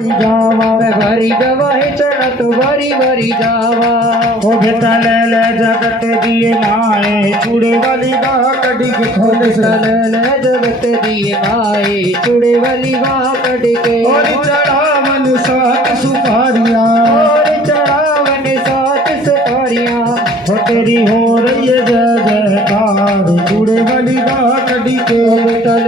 जावा मैं भरी जवा है चढ़त भरी भरी जावा ओ बेटा ले ले जगत दिए माए चूड़े वाली बाह कड़ी के खोल ले जगत दिए माए चूड़े वाली बाह कड़ के और चढ़ा मन सात सुपारियां और चढ़ा मन सात सुपारियां हो तेरी हो रही है जय जयकार चूड़े वाली बाह कड़ी के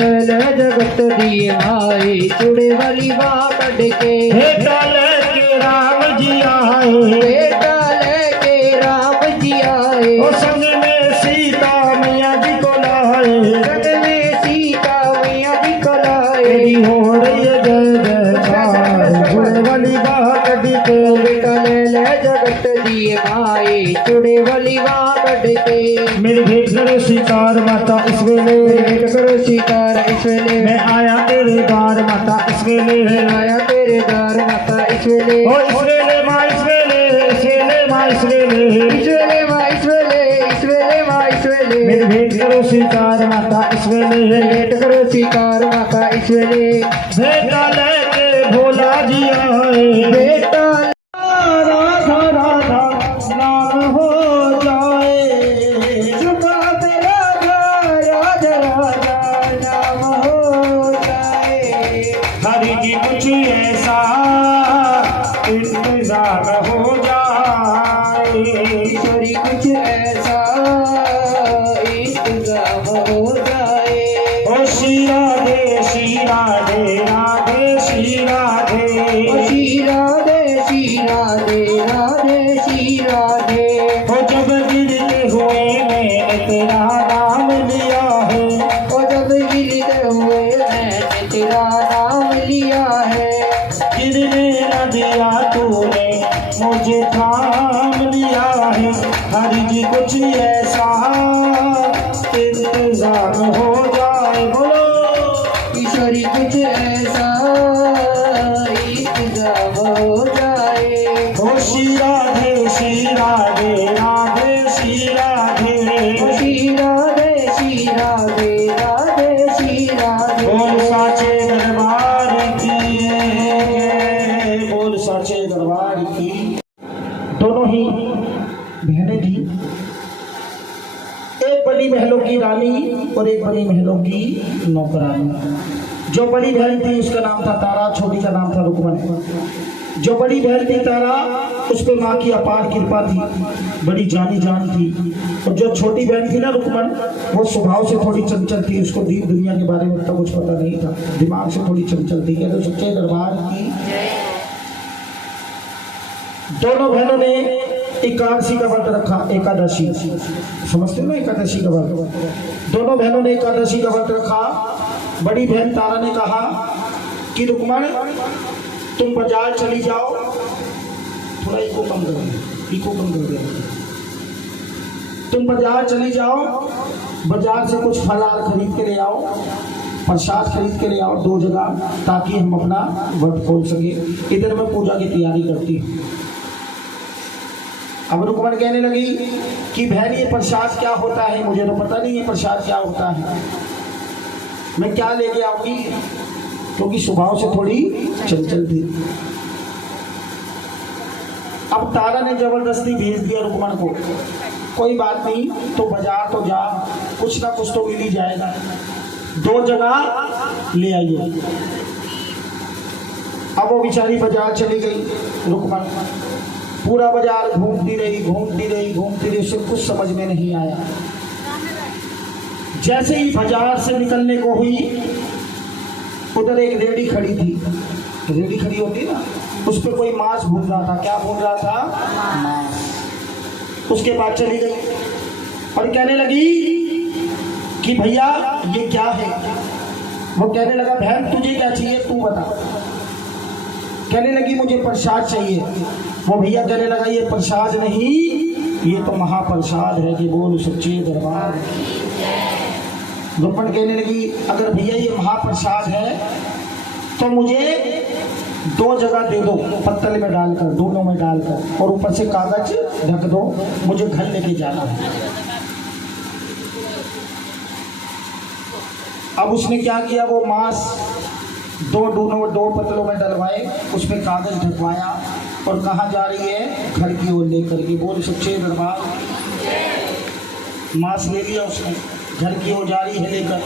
ले जगत दिए माए चूड़े वाली बाह कड़ के बेटा लेके राम जी आए बेटा लेके राम जी आए ओ संग में सीता मैया जी को लाए संग में सीता मैया जी को लाए तेरी हो रही है जय जयकार चूड़े वाली बाह कड़ी के बेटा ले जगत दिए माए चूड़े वाली बाह कड़ के मेरी भेंट करो स्वीकार माता इस वेले भेंट करो स्वीकार इस वेले मैं आया तेरे द्वार माता इस वेले आया तेरे द्वार माता इस वेले ओ इस वेले माँ इस वेले इस वेले माँ इस वेले इस वेले माँ इस वेले इस वेले माँ इस वेले मेरी भेंट करो स्वीकार माता इस वेले भेंट करो स्वीकार माता इस वेले बेटा लेके भोला जी आए बेटा राधा राधा नाम हो जाए सुबह राधा राजा राजा नाम हो जाए हरि की कुछ ऐसा इंतजार हो जाए ईश्वरी कुछ ऐसा इंतजाम हो जाए ओ श्री राधे श्री राधे राधे श्री राधे श्री राधे श्री राधे राधे श्री राधे ओ जब गिरते हुए मैंने तेरा नाम लिया है ओ जब गिरते हुए मैंने तेरा नाम लिया है गिरने न दिया तूने मुझे थाम लिया है हरि जी कुछ ऐसा इंतजाम हो जाए बोलो ईश्वरी कुछ ऐसा इंतजाम हो जाए ओ श्री राधे राधे श्री राधे श्री राधे श्री राधे राधे श्री राधे बोल साचे दरबार की बोल साचे दरबार की दोनों ही बहनें थी एक बड़ी महलों की रानी और एक बड़ी महलों की नौकरानी जो बड़ी बहन थी उसका नाम था तारा छोटी का नाम था रुकमन जो बड़ी बहन थी तारा उस पर माँ की अपार कृपा थी बड़ी जानी जान थी और जो छोटी बहन थी ना रुकमन वो स्वभाव से थोड़ी चंचल थी उसको दीन दुनिया के बारे में तो कुछ पता नहीं था दिमाग से थोड़ी चंचल थी कहते सच्चे दरबार की दोनों बहनों ने एकादशी का व्रत रखा एकादशी समझते हो ना एकादशी का व्रत दोनों बहनों ने एकादशी का व्रत रखा बड़ी बहन तारा ने कहा कि रुकमन तुम बाजार चली जाओ थोड़ा इको कम कर दो तुम बाजार चली जाओ बाजार से कुछ फलार खरीद के ले आओ प्रसाद खरीद के ले आओ 2 जगह ताकि हम अपना व्रत खोल सके इधर मैं पूजा की तैयारी करती हूँ अब रुकमन कहने लगी कि बहन ये प्रसाद क्या होता है मुझे तो पता नहीं है प्रसाद क्या होता है मैं क्या लेके आऊंगी क्योंकि स्वभाव से थोड़ी चंचल थी अब तारा ने जबरदस्ती भेज दिया रुकमन को कोई बात नहीं तो बाजार तो जा कुछ ना कुछ तो मिल ही जाएगा 2 जगह ले आइए अब वो बेचारी बाजार चली गई रुकमन पूरा बाजार घूमती रही उसे कुछ समझ में नहीं आया जैसे ही बाजार से निकलने को हुई उधर एक रेडी खड़ी थी रेडी खड़ी होती ना उस पर कोई मांस भून रहा था क्या भून रहा था मांस उसके बाद चली गई और कहने लगी कि भैया ये क्या है वो कहने लगा बहन तुझे क्या चाहिए तू बता कहने लगी मुझे प्रसाद चाहिए वो भैया कहने लगा ये प्रसाद नहीं ये तो महाप्रसाद है कि बोल सच्चे दरबार रुकमन कहने लगी अगर भैया ये महाप्रसाद है तो मुझे 2 जगह दे दो पत्तल में डालकर दोनों में डालकर और ऊपर से कागज ढक दो मुझे घर लेके जाना है अब उसने क्या किया वो मांस दो डूनों दो पतलों में डलवाए, उस पर कागज ढकवाया और कहाँ जा रही है? घर की ओर लेकर के। बोल सच्चे दरबार। मांस ले लिया उसने, घर की ओर जा रही है लेकर।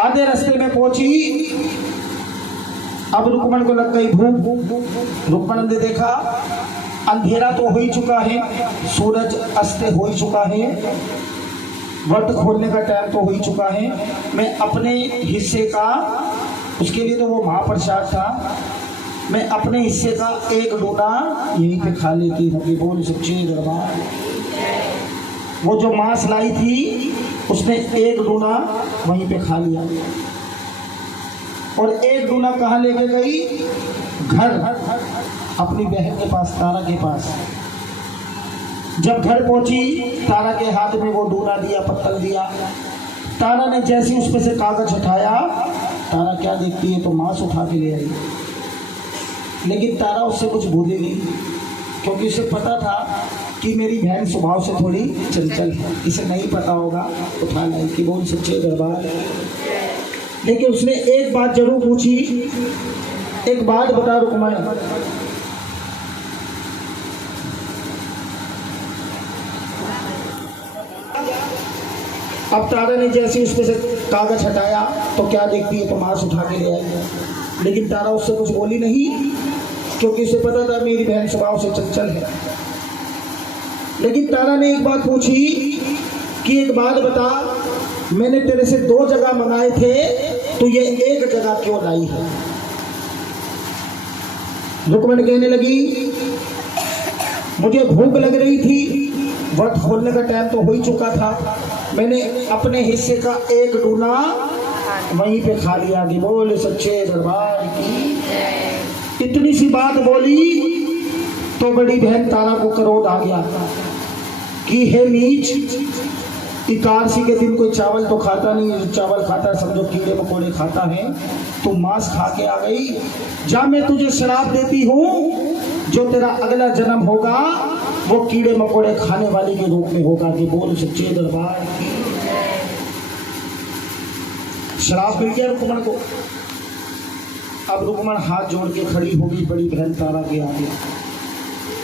आधे रास्ते में पहुंची, अब रुक्मण को लग गई भूख। रुक्मण ने देखा अंधेरा तो हो ही चुका है, सूरज अस्त हो ही चुका है, व्रत खोलने का टाइम तो हो ही चुका है। मैं अपने हिस्से का, उसके लिए तो वो महाप्रसाद था, मैं अपने हिस्से का एक डूना यहीं पे खा लेती हूँ। कि बोल सच्चे दरबार। वो जो मांस लाई थी उसने एक डूना वहीं पे खा लिया और एक डूना कहाँ लेके गई? घर, अपनी बहन के पास, तारा के पास। जब घर पहुंची, तारा के हाथ में वो डूना दिया, पत्तल दिया। तारा ने जैसे उस पर से कागज उठाया, तारा क्या देखती है? तो मांस उठा के ले आई। लेकिन तारा उससे कुछ भूलेगी, क्योंकि उसे पता था कि मेरी बहन स्वभाव से थोड़ी चंचल है, इसे नहीं पता होगा, उठा लाई। कि बोल सच्चे दरबार। लेकिन उसने एक बात जरूर पूछी, एक बात बता रुक्मण, अब तारा ने जैसे उस पर से कागज हटाया तो क्या देखती है? तो मांस उठा के ले आई। लेकिन तारा उससे कुछ बोली नहीं, क्योंकि उसे पता था मेरी बहन स्वभाव से चंचल है। लेकिन तारा ने एक बात पूछी कि एक बात बता, मैंने तेरे से 2 जगह मंगाए थे, तो ये एक जगह क्यों लाई है? रुक्मण कहने लगी, मुझे भूख लग रही थी, व्रत खोलने का टाइम तो हो ही चुका था, मैंने अपने हिस्से का एक डूना वहीं पे खा लिया। कि बोल सच्चे दरबार की। इतनी सी बात बोली तो बड़ी बहन तारा को क्रोध आ गया कि हे नीच, एकादशी के दिन कोई चावल तो खाता नहीं, चावल खाता समझो कीड़े मकोड़े खाता है, तू मांस खा के आ गई। जा, मैं तुझे श्राप देती हूँ, जो तेरा अगला जन्म होगा वो कीड़े मकोड़े खाने वाली के रूप में होगा। कि बोल सच्चे दरबार की। श्राप मिल गया रुक्मण को। अब रुक्मण हाथ जोड़ के खड़ी होगी बड़ी बहन तारा के आगे।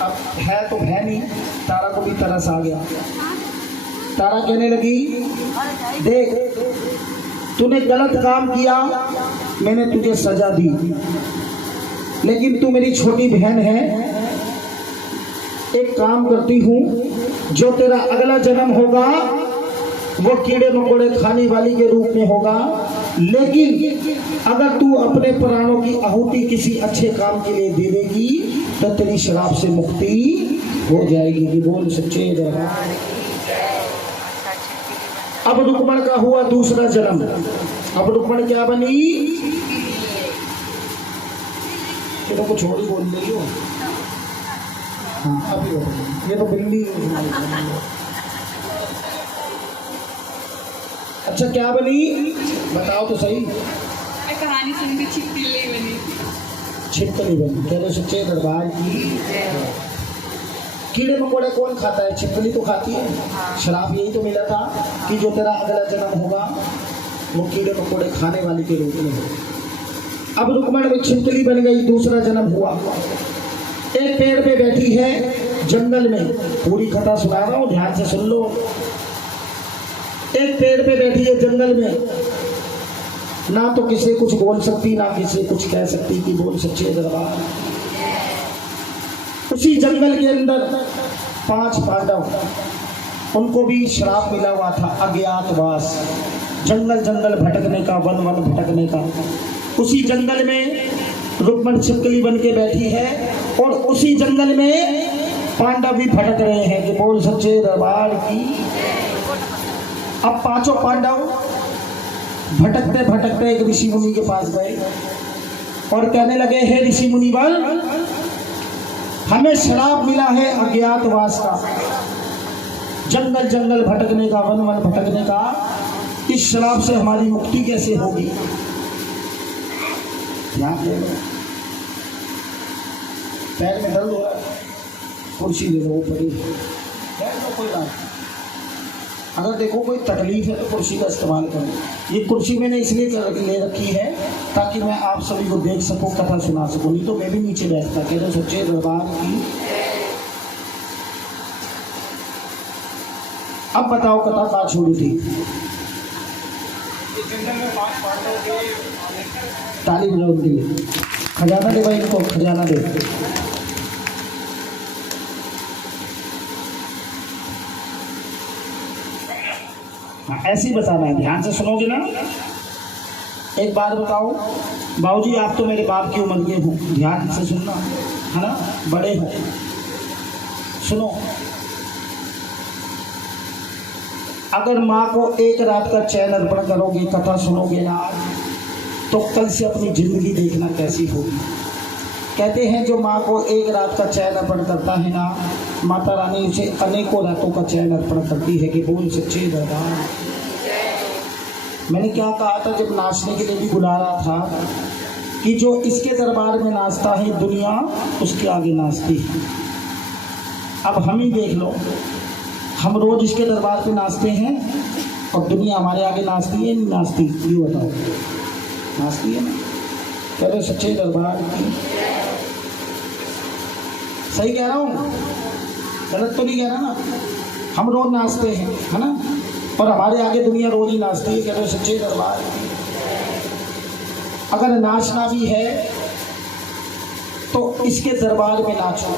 अब है तो है नहीं, तारा को भी तरस आ गया। तारा कहने लगी, देख तूने गलत काम किया, मैंने तुझे सजा दी, लेकिन तू मेरी छोटी बहन है। एक काम करती हूँ, जो तेरा अगला जन्म होगा वो कीड़े मकोड़े खाने वाली के रूप में होगा, लेकिन अगर तू अपने प्राणों की आहुति किसी अच्छे काम के लिए दे देगी तो तेरी श्राप से मुक्ति हो जाएगी। कि बोल सच्चे दरबार। अब रुक्मण का हुआ दूसरा जन्म। अब रुक्मण क्या बनी? ये तो कुछ और ही बोल रही हो। हाँ, अभी ये तो बिल्ली। अच्छा क्या बनी? बताओ तो सही। कहानी सुन के छिपकली बनी। छिपकली बनी। कह रहे सच्चे दरबार की। कीड़े मकोड़े कौन खाता है? छिपकली तो खाती है। श्राप यही तो मिला था कि जो तेरा अगला जन्म होगा वो कीड़े मकोड़े खाने वाली के रूप में हो। अब रुक्मण में छिपकली बन गई, दूसरा जन्म हुआ। एक पेड़ पे बैठी है जंगल में, पूरी कथा सुना रहा हूँ, ध्यान से सुन लो। एक पेड़ पे बैठी है जंगल में, ना तो किसी कुछ बोल सकती ना किसी कुछ कह सकती। कि बोल सच्चे दरबार। उसी जंगल के अंदर 5 पांडव, उनको भी श्राप मिला हुआ था, अज्ञातवास, जंगल जंगल भटकने का, वन वन भटकने का। उसी जंगल में रुक्मण छिपकली बन के बैठी है और उसी जंगल में पांडव भी भटक रहे हैं। कि बोल सच्चे दरबार की। अब 5 पांडव भटकते भटकते एक ऋषि मुनि के पास गए और कहने लगे, हे ऋषि मुनिवर, हमें श्राप मिला है अज्ञातवास का, जंगल जंगल भटकने का, वन वन भटकने का। इस श्राप से हमारी मुक्ति कैसे होगी? ध्यान दे लो। पैर में दर्द हो रहा है, कुर्सी ले लो, वो पड़ी है, बैठ लो, कोई बात। अगर देखो कोई तकलीफ है तो कुर्सी का इस्तेमाल करो। ये कुर्सी मैंने इसलिए ले रखी है ताकि मैं आप सभी को देख सकूं, कथा सुना सकूं, नहीं तो मैं भी नीचे बैठता। कह रहे सच्चे दरबार की। अब बताओ कथा कहाँ छोड़ी थी? ताली बजाओ उनके लिए। खजाना दे भाई इनको, खजाना दे। हाँ, ऐसे ही बताना है, ध्यान से सुनोगे ना। एक बात बताओ बाबूजी, आप तो मेरे बाप की उम्र के हो, ध्यान से सुनना है ना, बड़े हो, सुनो। अगर माँ को एक रात का चैन अर्पण करोगे, कथा सुनोगे ना, तो कल से अपनी जिंदगी देखना कैसी होगी। कहते हैं जो माँ को एक रात का चैन अर्पण करता है ना, माता रानी उसे अनेकों रातों का चैन अर्पण करती है। कि बोल सच्चे दरबार। मैंने क्या कहा था जब नाचने के लिए भी बुला रहा था कि जो इसके दरबार में नाचता है दुनिया उसके आगे नाचती है। अब हम ही देख लो, हम रोज इसके दरबार पे नाचते हैं और दुनिया हमारे आगे नाचती है नहीं नाचती? ये बताओ, नाचती है ना? कह रहे सच्चे दरबार की। सही कह रहा हूँ, गलत तो नहीं कह रहा ना? हम रोज नाचते हैं, है ना, और हमारे आगे दुनिया रोज ही नाचती है। कह रहे सच्चे दरबार की। अगर नाचना भी है तो इसके दरबार में नाचो।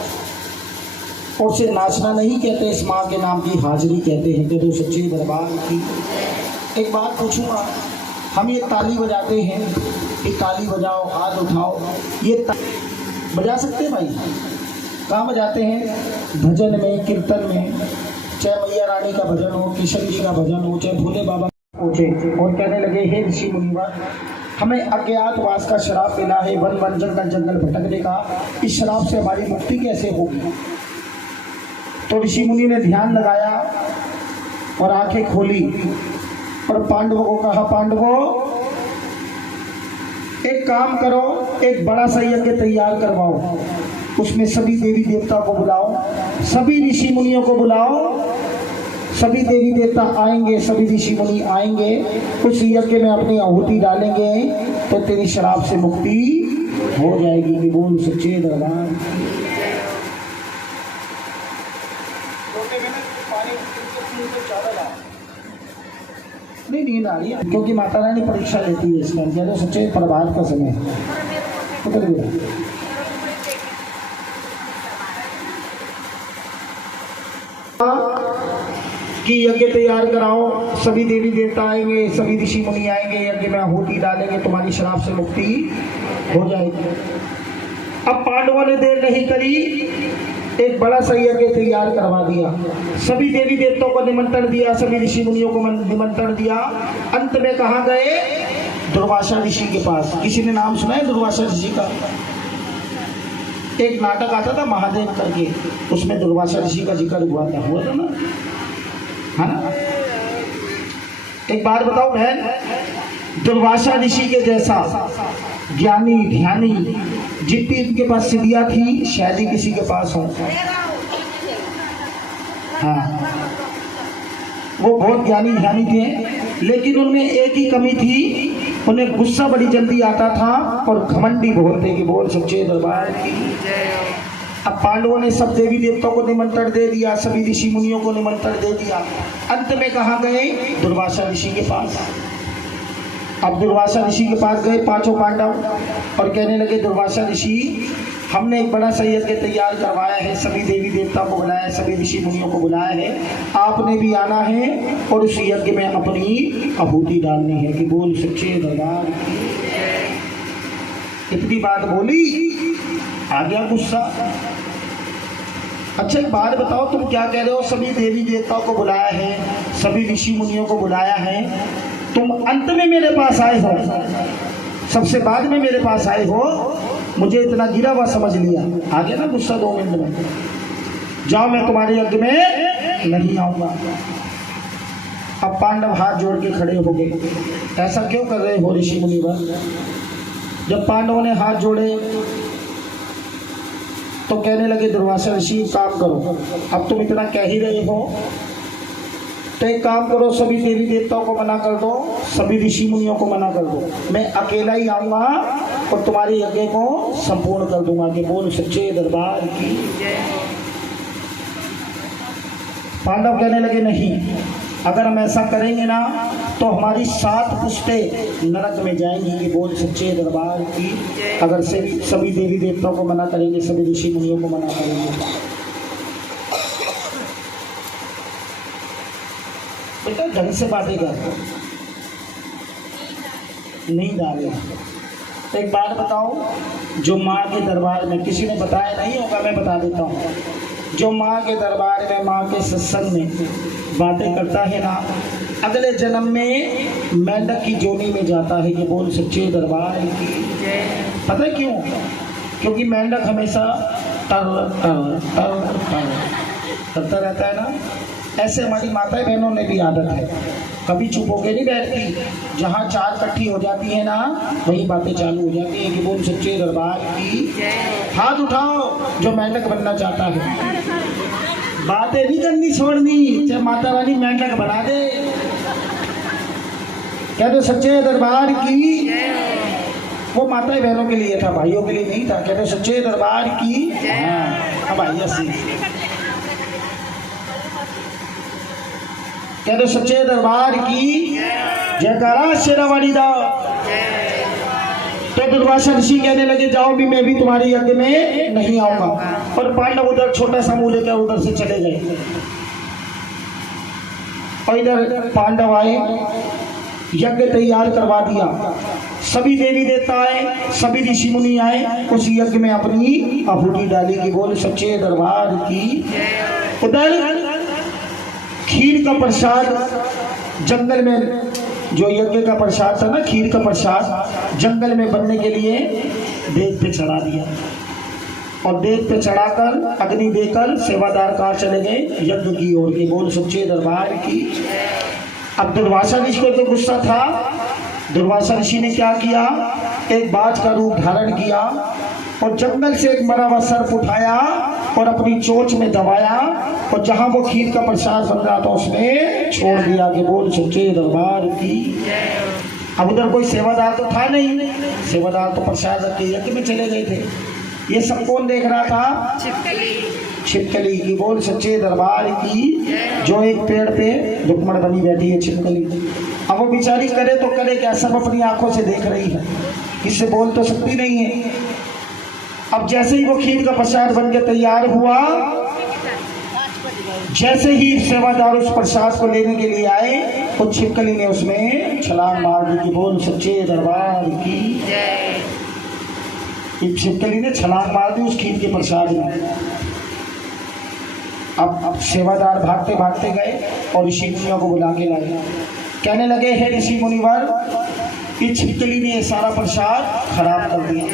और उसे नाचना नहीं कहते, इस माँ के नाम की हाजिरी कहते हैं। कह रहे सच्चे दरबार की। एक बात पूछूंगा, हम ये ताली बजाते हैं कि ताली बजाओ, हाथ उठाओ, ये बजा सकते हैं भाई? कहाँ बजाते हैं? भजन में, कीर्तन में, चाहे मैया रानी का भजन हो, किशन जी का भजन हो, चाहे भोले बाबा पूछे। और कहने लगे हे ऋषि मुनिवर, हमें अज्ञातवास का श्राप मिला है, वन वन जंगल जंगल भटकने का। इस श्राप से हमारी मुक्ति कैसे होगी? तो ऋषि मुनि ने ध्यान लगाया और आंखें खोली और पांडवों को कहा, पांडवों एक काम करो, एक बड़ा सा यज्ञ तैयार करवाओ, उसमें सभी देवी देवता को बुलाओ, सभी ऋषि मुनियों को बुलाओ, सभी देवी देवता आएंगे, सभी ऋषि मुनि आएंगे, उस यज्ञ में अपनी आहुति डालेंगे तो तेरी शराब से मुक्ति हो जाएगी। कि बोल सच्चे दरबार। नहीं नींद आ रही है क्योंकि माता रानी परीक्षा लेती है इस टाइम। कह रहे सच्चे प्रभात का समय उतर गया। कि यज्ञ तैयार कराओ, सभी देवी देवता आएंगे, सभी ऋषि मुनि आएंगे, यज्ञ में आहुति डालेंगे, तुम्हारी शराब से मुक्ति हो जाएगी। अब पांडवों ने देर नहीं करी, एक बड़ा सा यज्ञ तैयार करवा दिया, सभी देवी देवताओं को निमंत्रण दिया, सभी ऋषि मुनियों को निमंत्रण दिया। अंत में कहाँ गए? दुर्वासा ऋषि के पास। किसी ने नाम सुना है दुर्वासा ऋषि का? एक नाटक आता था महादेव करके, उसमें दुर्वासा ऋषि का जिक्र हुआ था ना, है ना? एक बात बताओ बहन, दुर्वासा ऋषि के जैसा ज्ञानी ध्यानी जितनी इनके पास सिद्धियां थी शायद ही किसी के पास हो। हाँ, वो बहुत ज्ञानी ध्यानी थे, लेकिन उनमें एक ही कमी थी, उन्हें गुस्सा बड़ी जल्दी आता था और घमंडी बहुत थे। कि बोल सच्चे दरबार की। अब पांडवों ने सब देवी देवताओं को निमंत्रण दे दिया, सभी ऋषि मुनियों को निमंत्रण दे दिया। अंत में कहाँ गए? दुर्वासा ऋषि के पास। अब दुर्वासा ऋषि के पास गए पांचों पांडव और कहने लगे, दुर्वासा ऋषि, हमने एक बड़ा सा यज्ञ तैयार करवाया है, सभी देवी देवताओं को बुलाया है, सभी ऋषि मुनियों को बुलाया है, आपने भी आना है और उस यज्ञ में अपनी आहुति डालनी है। कि बोल सच्चे दरबार। इतनी बात बोली, आ गया गुस्सा। अच्छा एक बात बताओ, तुम क्या कह रहे हो? सभी देवी देवताओं को बुलाया है, सभी ऋषि मुनियों को बुलाया है, तुम अंत में मेरे पास आए हो, सबसे बाद में मेरे पास आए हो, मुझे इतना गिरा हुआ समझ लिया। आ गया ना गुस्सा 2 मिनट में। जाओ, मैं तुम्हारे यज्ञ में नहीं आऊंगा। अब पांडव हाथ जोड़ के खड़े हो गए। ऐसा क्यों कर रहे हो ऋषि मुनिवर? जब पांडवों ने हाथ जोड़े तो कहने लगे, दुर्वासा ऋषि काम करो, अब तुम इतना कह ही रहे हो तो एक काम करो, सभी देवी देवताओं को मना कर दो, सभी ऋषि मुनियों को मना कर दो, मैं अकेला ही आऊंगा और तुम्हारे यज्ञ को संपूर्ण कर दूंगा। कि बोल सच्चे दरबार की। पांडव कहने लगे नहीं, अगर हम ऐसा करेंगे ना तो हमारी 7 पुश्तें नरक में जाएंगी। कि बोल सच्चे दरबार की। अगर सभी देवी देवताओं को मना करेंगे, सभी ऋषि मुनियों को मना करेंगे। बेटा ढंग से बातें कर, नींद आ गई। तो एक बात बताओ, जो माँ के दरबार में, किसी ने बताया नहीं होगा, मैं बता देता हूँ, जो माँ के दरबार में, माँ के सत्संग में बातें करता है ना, अगले जन्म में मेंढक की जोनी में जाता है। कि बोल सच्चे दरबार की। पता है क्यों? क्योंकि मेंढक हमेशा टर टर टर टर करता रहता है ना। ऐसे हमारी माताएं बहनों ने भी आदत है, कभी चुप होके नहीं बैठती। जहाँ 4 इकट्ठी हो जाती है ना, वही बातें चालू हो जाती है। कि बोल सच्चे दरबार की। हाथ उठाओ जो मेंढक बनना चाहता है। बातें नहीं करनी, छोड़नी, चाहे माता रानी मेंढक बना दे। क्या तो सच्चे दरबार की। वो माताएं बहनों के लिए था, भाइयों के लिए नहीं था। कहते सच्चे दरबार की। हाँ भाई ऐसी कहते सच्चे दरबार की जयकारा शेरावाली दा। तो दुर्वासा ऋषि कहने लगे जाओ भी, मैं भी तुम्हारे यज्ञ में नहीं आऊंगा। और पांडव उधर छोटा सा मुंह लेकर उधर से चले गए। और इधर पांडव आए, यज्ञ तैयार करवा दिया। सभी देवी देवता आए, सभी ऋषि मुनि आए, उस यज्ञ में अपनी आहुति डाली। की बोल सच्चे दरबार की। उधर खीर का प्रसाद जंगल में, जो यज्ञ का प्रसाद था ना, खीर का प्रसाद जंगल में बनने के लिए देव पे चढ़ा दिया। और देव पे चढ़ाकर अग्नि देकर सेवादार कहाँ चले गए? यज्ञ की ओर। की बोल सच्चे दरबार की। अब दुर्वासा ऋषि को तो गुस्सा था। दुर्वासा ऋषि ने क्या किया? एक बाज का रूप धारण किया और जंगल से एक मरा हुआ सर्प उठाया और अपनी चोंच में दबाया और जहां वो खीर का प्रसाद बन रहा था उसमें छोड़ दिया। कि बोल सच्चे दरबार की। अब उधर कोई सेवादार तो था नहीं, सेवादार तो प्रसाद रख के यज्ञ में चले गए थे। ये सब कौन देख रहा था? छिपकली। की बोल सच्चे दरबार की। जो एक पेड़ पे रुक्मण बनी बैठी है, छिपकली। अब वो बेचारी करे तो करे क्या, सब अपनी आंखों से देख रही है, किससे बोल तो सकती नहीं है। अब जैसे ही वो खीर का प्रसाद बन के तैयार हुआ, जैसे ही सेवादार उस प्रसाद को लेने के लिए आए, तो छिपकली ने उसमें छलांग मार दी। की बोल सच्चे दरबार की। छिपकली ने छलांग मार दी उस खीर के प्रसाद में। अब सेवादार भागते भागते गए और ऋषि मुनियों को बुला के लाए। कहने लगे हे ऋषि मुनिवर, इस छिपकली ने सारा प्रसाद खराब कर दिया।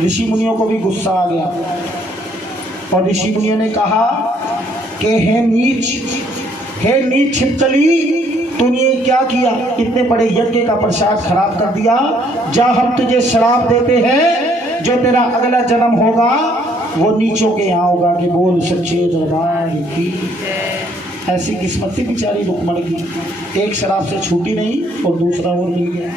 ऋषि मुनियों को भी गुस्सा आ गया और ऋषि मुनियों ने कहा कि हे नीच छिपकली, तूने क्या किया? इतने बड़े यज्ञ का प्रसाद खराब कर दिया। जा, हम तुझे श्राप देते हैं, जो तेरा अगला जन्म होगा वो नीचों के यहाँ होगा। कि बोल सच्चे दरबार की। ऐसी किस्मत थी बेचारी रुक्मण की, एक शराब से छूटी नहीं और दूसरा और मिल गया।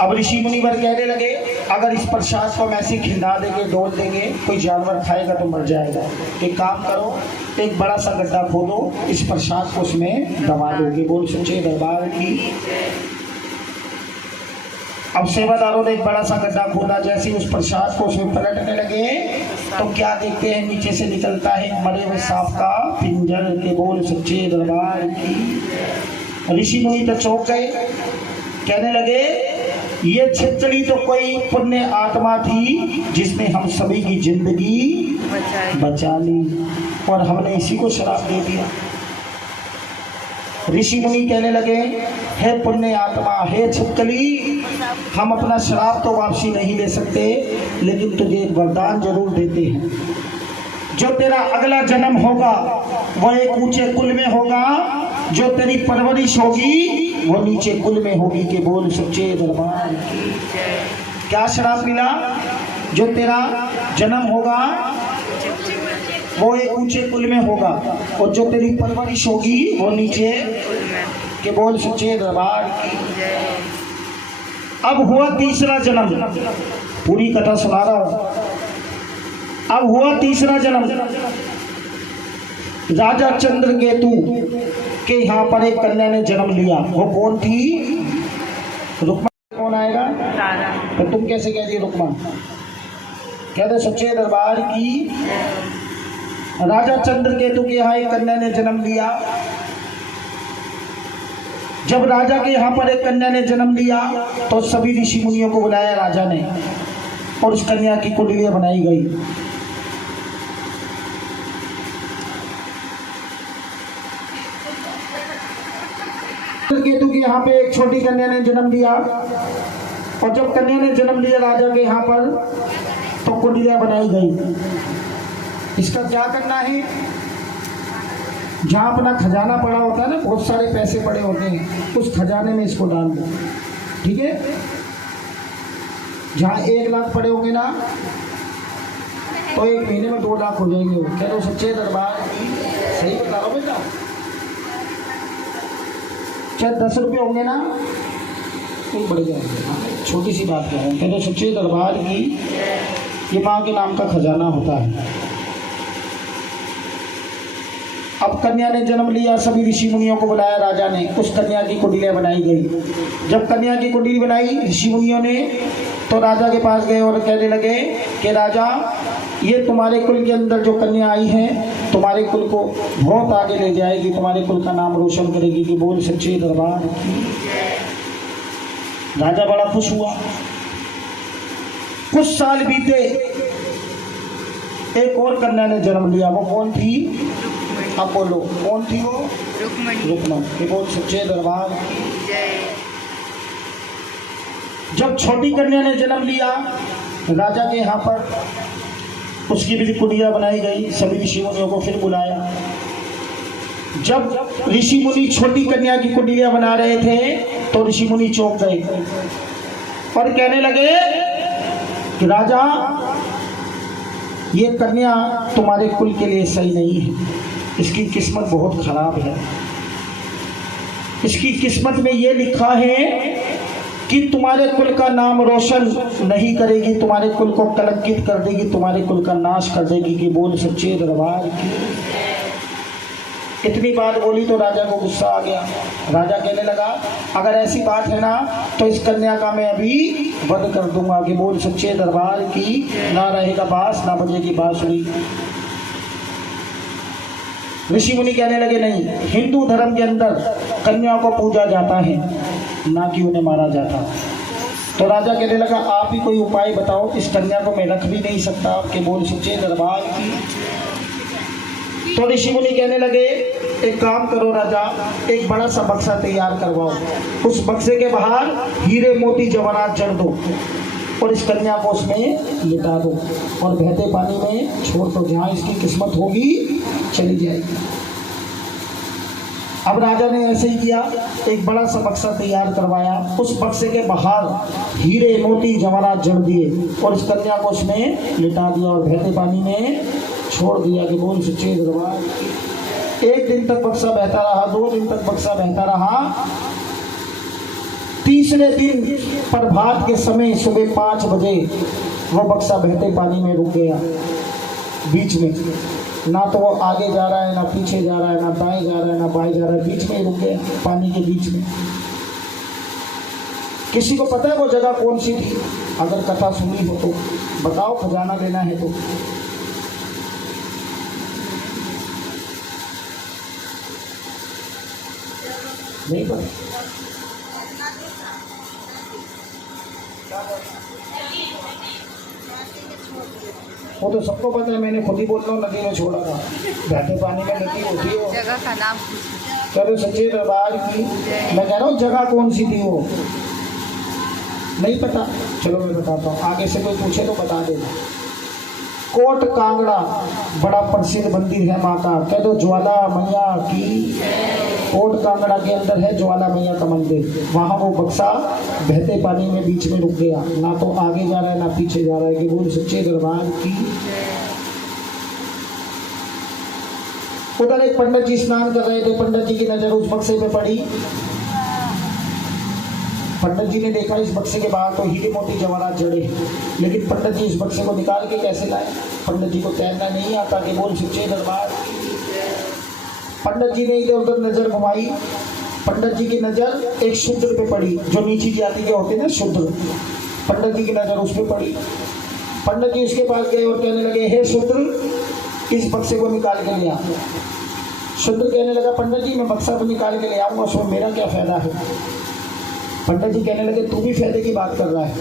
अब ऋषि मुनिवर कहने लगे अगर इस प्रसाद को हम ऐसे खिला देंगे, डोल देंगे, कोई जानवर खाएगा तो मर जाएगा। एक काम करो, एक बड़ा सा गड्ढा खोदो, इस प्रसाद को उसमें दबा दोगे। बोल सच्चे दरबार की। अब सेवादारों ने एक बड़ा सा गड्ढा खोदा, जैसे उस प्रसाद को उसमें पलटने लगे तो क्या देखते हैं? नीचे से निकलता है मरे हुए सांप का पिंजर। के बोल सच्चे दरबार की। ऋषि मुनि तो चौंक गए, कहने लगे ये छिपकली तो कोई पुण्य आत्मा थी जिसने हम सभी की जिंदगी बचा ली और हमने इसी को श्राप दे दिया। ऋषि मुनि कहने लगे हे पुण्य आत्मा, हे छिपकली, हम अपना श्राप तो वापसी नहीं ले सकते, लेकिन तुझे एक वरदान जरूर देते हैं। जो तेरा अगला जन्म होगा वह एक ऊंचे कुल में होगा, जो तेरी परवरिश होगी वो नीचे कुल में होगी। के बोल सच्चे दरबार की। क्या श्राप मिला? जो तेरा जन्म होगा वो एक ऊंचे कुल में होगा, और जो तेरी परवरिश होगी वो नीचे के बोल सच्चे दरबार की। अब हुआ तीसरा जन्म, पूरी कथा सुना रहा हूं। अब हुआ तीसरा जन्म, राजा चंद्रकेतु के यहाँ पर एक कन्या ने जन्म लिया। वो कौन थी? रुक्मा। कौन आएगा? तो तुम कैसे कह दी रुक्मा? कहते सच्चे दरबार की। राजा चंद्रकेतु के यहाँ एक कन्या ने जन्म लिया। जब राजा के यहाँ पर एक कन्या ने जन्म लिया तो सभी ऋषि मुनियों को बुलाया राजा ने, और उस कन्या की कुंडलियां बनाई गई। केतु के यहाँ पे एक छोटी कन्या ने जन्म लिया, और जब कन्या ने जन्म लिया राजा के यहाँ पर तो कुंडलियां बनाई गई। इसका क्या करना है? जहाँ अपना खजाना पड़ा होता है ना, बहुत सारे पैसे पड़े होते हैं, उस खजाने में इसको डाल दो, ठीक है? जहाँ 1 लाख पड़े होंगे ना, तो 1 महीने में 2 लाख हो जाएंगे। कह दो सच्चे दरबार की। सही बता रहा हूँ बेटा। चाहे 10 रुपये होंगे ना, कोई बढ़ जाएंगे। छोटी सी बात कह रहे हैं। कह दो सच्चे दरबार की। ये माँ के नाम का खजाना होता है। अब कन्या ने जन्म लिया, सभी ऋषि मुनियों को बुलाया राजा ने, उस कन्या की कुंडलियां बनाई गई। जब कन्या की कुंडली बनाई ऋषि मुनियों ने, तो राजा के पास गए और कहने लगे कि राजा, ये तुम्हारे कुल के अंदर जो कन्या आई है, तुम्हारे कुल को बहुत आगे ले जाएगी, तुम्हारे कुल का नाम रोशन करेगी। कि बोल सच्चे दरबार की। राजा बड़ा खुश हुआ। कुछ साल बीते, एक और कन्या ने जन्म लिया। वो कौन थी? अब बोलो, कौन थी वो? रुक्मणी। कि बोल सच्चे दरबार की। जब छोटी कन्या ने जन्म लिया राजा के यहाँ पर उसकी भी कुंडलियां बनाई गई। सभी ऋषि मुनियों को फिर बुलाया। जब ऋषि मुनि छोटी कन्या की कुंडलियां बना रहे थे तो ऋषि मुनि चौंक गए और कहने लगे कि राजा, ये कन्या तुम्हारे कुल के लिए सही नहीं है, इसकी किस्मत बहुत खराब है। इसकी किस्मत में ये लिखा है कि तुम्हारे कुल का नाम रोशन नहीं करेगी, तुम्हारे कुल को कलंकित कर देगी, तुम्हारे कुल का नाश कर देगी। कि बोल सच्चे दरबार की। इतनी बात बोली तो राजा को गुस्सा आ गया। राजा कहने लगा, अगर ऐसी बात है ना तो इस कन्या का मैं अभी वध कर दूंगा। कि बोल सच्चे दरबार की। ना रहेगा बांस ना बजेगी बांसुरी। ऋषि मुनि कहने लगे, नहीं, हिंदू धर्म के अंदर कन्या को पूजा जाता है, ना कि उन्हें मारा जाता। तो राजा कहने लगा, आप ही कोई उपाय बताओ, इस कन्या को मैं रख भी नहीं सकता। आपके बोल सच्चे दरबार की। तो ऋषि मुनि कहने लगे, एक काम करो राजा, एक बड़ा सा बक्सा तैयार करवाओ, उस बक्से के बाहर हीरे मोती जवाहरात जड़ दो और इस कन्या को उसमें लिटा दो और बहते पानी में छोड़ दो। जहाँ इसकी किस्मत होगी चली जाएगी। अब राजा ने ऐसे ही किया, एक बड़ा सा बक्सा तैयार करवाया, उस बक्से के बाहर हीरे मोती जवाहरात जड़ दिए और इस कन्या को उसमें लिटा दिया और बहते पानी में छोड़ दिया। कि बोल सच्चे दरबार की। 1 दिन तक बक्सा बहता रहा, 2 दिन तक बक्सा बहता रहा। तीसरे दिन प्रभात के समय सुबह 5 बजे वो बक्सा बहते पानी में रुक गया। बीच में ना तो वो आगे जा रहा है, ना पीछे जा रहा है, ना दाएं जा रहा है, ना बाएं जा रहा है, बीच में ही रुक गया, पानी के बीच में। किसी को पता है वो जगह कौन सी थी? अगर कथा सुनी हो तो बताओ, खजाना लेना है तो। नहीं पता? वो तो सबको पता है, मैंने खुद ही बोल रहा हूँ, नदी में छोड़ा था। बहते पानी में नदी होती है। जगह का नाम चलो सच्चे दरबार की। मैं कह रहा हूँ जगह कौन सी थी वो नहीं पता। चलो मैं बताता हूँ, आगे से कोई पूछे तो बता देना। कोट कांगड़ा बड़ा प्रसिद्ध मंदिर है माँ का। कह दो ज्वाला मैया की। कोट कांगड़ा के अंदर है ज्वाला मैया का मंदिर। वहाँ वो बक्सा बहते पानी में बीच में रुक गया, ना तो आगे जा रहा है ना पीछे जा रहा है। कि बोल सच्चे दरबार की। उधर एक पंडित जी स्नान कर रहे थे, पंडित जी की नजर उस बक्से पे पड़ी। पंडित जी ने देखा इस बक्से के बाहर तो हीरे मोती जवाहरात जड़े, लेकिन पंडित जी इस बक्से को निकाल के कैसे लाए? पंडित जी को तैरना नहीं आता कि बोल सच्चे दरबार। पंडित जी ने इधर उधर नजर घुमाई, पंडित जी की नजर एक शूद्र पे पड़ी, जो नीची जाति के होते ना शूद्र, पंडित जी की नजर उस पे पड़ी। पंडित जी उसके पास गए और कहने लगे, हे शूद्र, इस बक्से को निकाल के ले आ। शूद्र कहने लगा, पंडित जी मैं बक्सा तो निकाल के ले आऊंगा, उसमें मेरा क्या फायदा है? पंडित जी कहने लगे, तू भी फायदे की बात कर रहा है।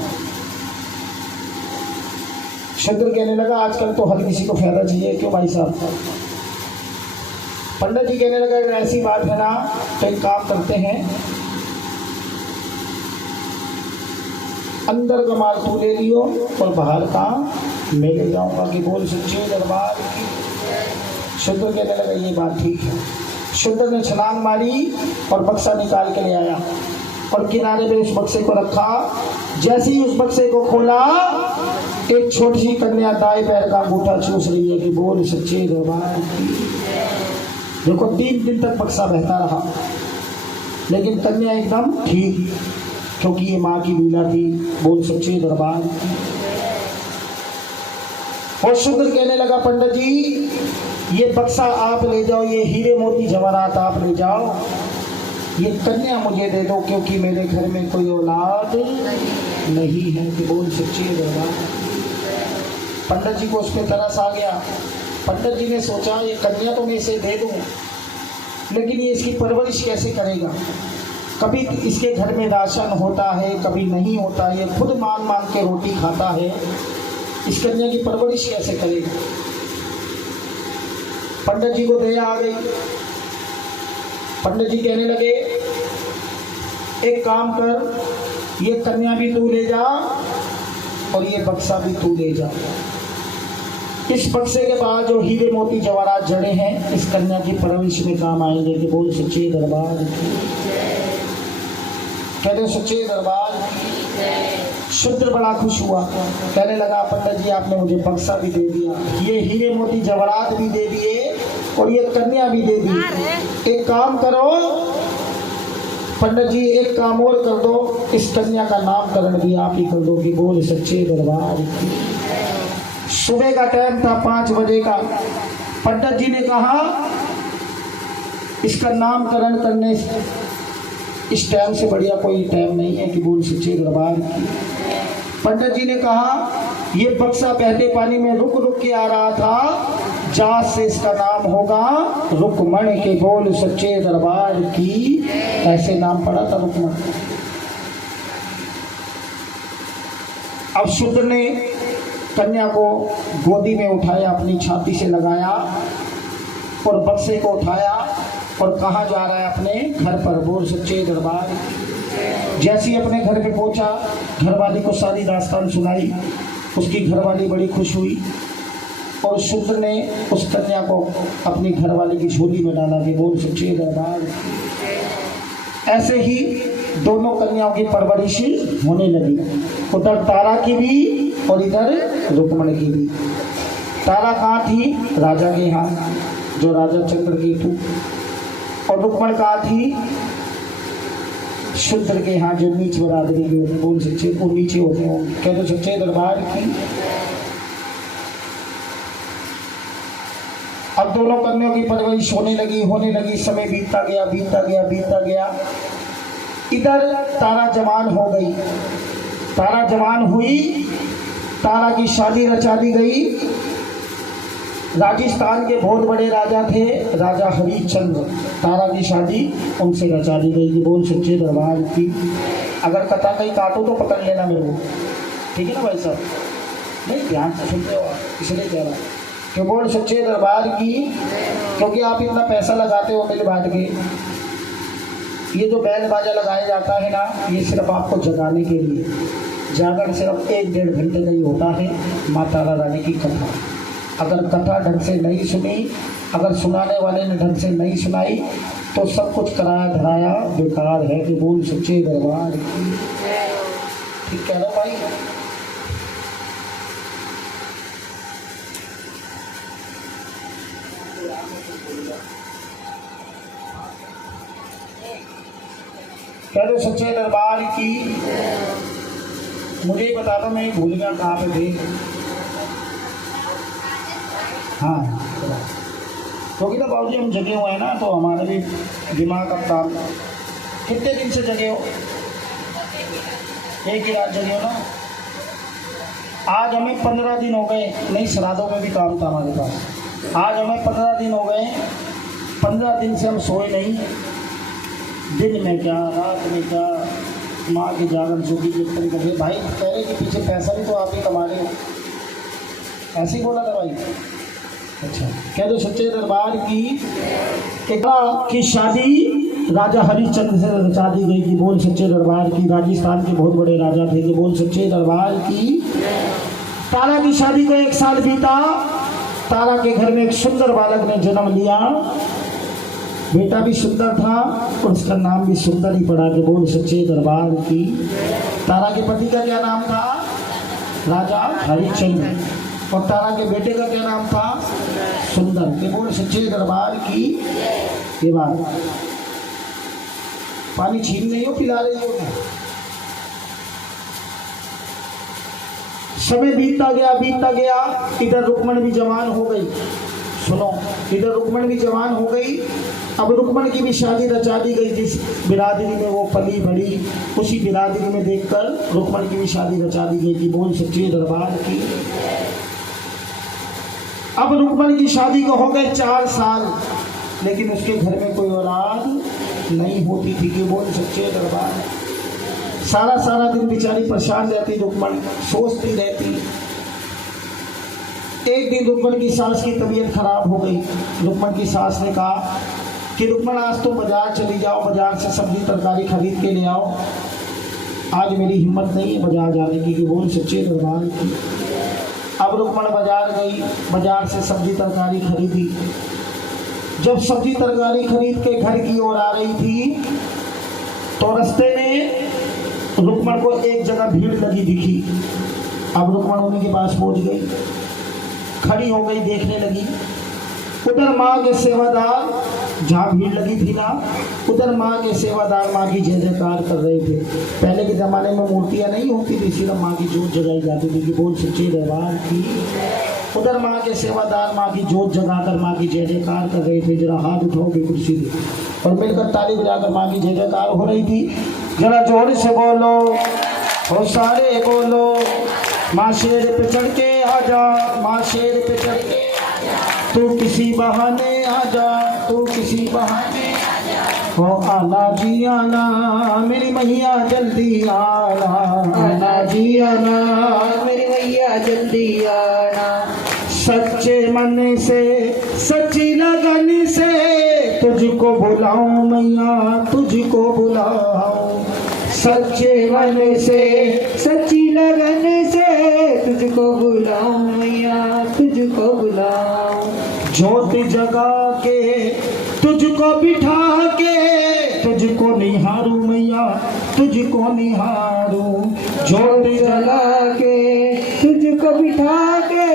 शूद्र कहने लगा, आजकल तो हर किसी को फायदा चाहिए, क्यों भाई साहब? पंडित जी कहने लगा, अगर ऐसी बात है ना तो एक काम करते हैं, अंदर का माल तू ले लियो और बाहर का मैं ले जाऊंगा, कि बोल सच्चे दरबार की। शूद्र कहने लगा, ये बात ठीक है। शूद्र ने छलांग मारी और बक्सा निकाल के ले आया और किनारे पे उस बक्से को रखा। जैसे ही उस बक्से को खोला, एक छोटी सी कन्या दाएं पैर का अंगूठा चूस रही है, कि बोल सच्चे दरबार की। देखो 3 दिन तक बक्सा बहता रहा, लेकिन कन्या एकदम ठीक, क्योंकि ये माँ की लीला थी, बोल सच्चे दरबार की। और शूद्र कहने लगा, पंडित जी ये बक्सा आप ले जाओ, ये हीरे मोती जवाहरात आप ले जाओ, ये कन्या मुझे दे दो, क्योंकि मेरे घर में कोई औलाद नहीं है, कि बोल सच्चे दरबार। पंडित जी को उस पर तरस आ गया। पंडित जी ने सोचा, ये कन्या तो मैं इसे दे दूं, लेकिन ये इसकी परवरिश कैसे करेगा? कभी इसके घर में राशन होता है, कभी नहीं होता, ये खुद मांग मांग के रोटी खाता है, इस कन्या की परवरिश कैसे करेगा? पंडित जी को दया आ गई। पंडित जी कहने लगे, एक काम कर, ये कन्या भी तू ले जा और ये बक्सा भी तू ले जा। इस बक्से के बाद जो हीरे मोती जवाहरात जड़े हैं, इस कन्या की परवरिश में काम आएंगे, कि बोल सच्चे दरबार की। कहते सच्चे दरबार की। शूद्र बड़ा खुश हुआ, कहने लगा, पंडित जी आपने मुझे बक्सा भी दे दिया, ये हीरे मोती जवाहरात भी दे दिए और ये कन्या भी दे दी। एक काम करो पंडित जी, एक काम और कर दो, इस कन्या का नामकरण भी आप ही कर दो, कि बोल सच्चे दरबार की। सुबह का टाइम था, 5 बजे का। पंडित जी ने कहा, इसका नामकरण करने इस टाइम से बढ़िया कोई टाइम नहीं है, कि बोल सच्चे दरबार की। पंडित जी ने कहा, ये बक्सा बहते पानी में रुक रुक के आ रहा था, जहाज से इसका नाम होगा रुकमण, के बोल सच्चे दरबार की। ऐसे नाम पड़ा था रुकमण। अब शूद्र ने कन्या को गोदी में उठाया, अपनी छाती से लगाया और बक्से को उठाया और कहाँ जा रहा है? अपने घर पर, बोल सच्चे दरबार की। जैसे ही अपने घर पे पहुंचा, घरवाली को सारी दास्तान सुनाई। उसकी घरवाली बड़ी खुश हुई और शूद्र ने उस कन्या को अपनी घरवाली की झोली में डाला, कि बोल सच्चे दरबार की। ऐसे ही दोनों कन्याओं की परवरिश होने लगी, उधर तारा की भी और इधर रुक्मण की भी। तारा कहाँ थी? राजा के यहाँ, जो राजा चंद्रकेतु। और रुक्मण कहाँ थी? शूद्र के यहाँ, जो नीच बरादरी के होते, बोल सच्चे, वो नीचे होते होंगे, कहते सच्चे दरबार की। अब दोनों कन्याओं की परवरिश होने लगी। समय बीतता गया। इधर तारा जवान हो गई। तारा जवान हुई, तारा की शादी रचा दी गई। राजस्थान के बहुत बड़े राजा थे, राजा हरिश्चंद्र। तारा की शादी उनसे रचा दी गई, बोल सच्चे दरबार की। अगर कथा कहीं काटो तो पकड़ लेना मेरे को, ठीक है ना भाई साहब? नहीं, ध्यान से सुनते हो आप, इसलिए कह रहा कि बोल सच्चे दरबार की। क्योंकि आप इतना पैसा लगाते हो मिल बांट के। ये जो बैल बाजा लगाया जाता है ना, ये सिर्फ आपको जगाने के लिए। जागरण सिर्फ 1-1.5 घंटे का ही होता है। माँ तारा रानी की कथा, अगर कथा ढंग से नहीं सुनी, अगर सुनाने वाले ने ढंग से नहीं सुनाई, तो सब कुछ कराया धराया बेकार है, कि बोल सच्चे दरबार की। ठीक कह रहा भाई? कह दो सच्चे दरबार की। मुझे ही बता दो, मैं भूल गया कहाँ पे थे। हाँ, क्योंकि ना बाबूजी हम जगे हुए हैं ना, तो हमारे भी दिमाग अब काम। कितने दिन से जगे हो? एक ही रात जगे हो ना। आज हमें 15 दिन हो गए, नहीं श्राद्धों में भी काम था हमारे पास। आज हमें 15 दिन हो गए, 15 दिन से हम सोए नहीं। दिन में क्या, रात में क्या, माँ की जागरण जोगी कीर्तन करिए। भाई पहले के पीछे पैसा भी तो आप ही कमा रहे हो। ऐसे ही बोला था भाई। अच्छा, कह दो सच्चे दरबार की शादी राजा हरिश्चंद्र से रचा दी गई थी। बोल सच्चे दरबार की। राजस्थान के बहुत बड़े राजा थे। कि बोल सच्चे दरबार की। तारा की शादी को 1 साल बीता। तारा के घर में एक सुंदर बालक ने जन्म लिया। बेटा भी सुंदर था और उसका नाम भी सुंदर ही पड़ा। कि बोल सच्चे दरबार की। तारा के पति का क्या नाम था? राजा हरिश्चंद्र। और तारा के बेटे का क्या नाम था? सुंदर। के बोल सच्चे दरबार की। ये बात, पानी छीन नहीं हो, पिला रही हो। समय बीतता गया। इधर रुक्मण भी जवान हो गई। सुनो, इधर रुक्मण भी जवान हो गई। अब रुक्मण की भी शादी रचा दी गई। जिस बिरादरी में वो पली बड़ी, उसी बिरादरी में देखकर रुक्मण की भी शादी रचा दी गई थी। बोल सच्चे दरबार की। अब रुक्मण की शादी को हो गए 4 साल, लेकिन उसके घर में कोई औलाद नहीं होती थी। कि बोल सच्चे दरबार। सारा दिन बेचारी परेशान रहती रुक्मण, सोचती रहती। एक दिन रुक्मण की सास की तबीयत खराब हो गई। रुक्मण की सास ने कहा कि रुक्मण आज तुम बाजार चली जाओ, बाजार से सब्जी तरकारी खरीद के ले आओ। आज मेरी हिम्मत नहीं है बाजार जाने की। कि बोल सच्चे दरबार की। अब रुक्मण बाजार गई, बाजार से सब्जी तरकारी खरीदी। जब सब्जी तरकारी खरीद के घर की ओर आ रही थी, तो रास्ते में रुक्मण को एक जगह भीड़ लगी दिखी। अब रुक्मण उन्हीं के पास पहुंच गई, खड़ी हो गई, देखने लगी। उधर माँ के सेवादार, जहाँ भीड़ लगी थी ना, उधर माँ के सेवादार माँ की जय जयकार कर रहे थे। पहले के ज़माने में मूर्तियाँ नहीं होती थी, सिर्फ माँ की जोत जगाई जाती थी। कि बोल सच्चे दरबार की। उधर माँ के सेवादार माँ की जोत जगाकर माँ की जय जयकार कर रहे थे। जरा हाथ उठाओगे कुर्सी से, और मिलकर ताली बजाकर माँ की जय जयकार हो रही थी। जरा जोर से बोलो, और सारे बोलो, माँ शेर पे चढ़ के आजा, माँ शेर पे चढ़ के तू किसी बहाने आजा, तू किसी बहाने हो। आना जी आना, मेरी मैया जल्दी आना। आना जी आना, मेरी मैया जल्दी आना। सच्चे मन से, सच्ची लगन से तुझको बुलाऊं मैया, तुझको बुलाऊं। सच्चे मन से, सच्ची लगन से तुझको बुलाऊं मैया, तुझको बुलाऊं। ज्योत जगा के तुझको बिठा के तुझको निहारूं मैया, तुझको निहारूं। ज्योत जला के तुझको बिठा के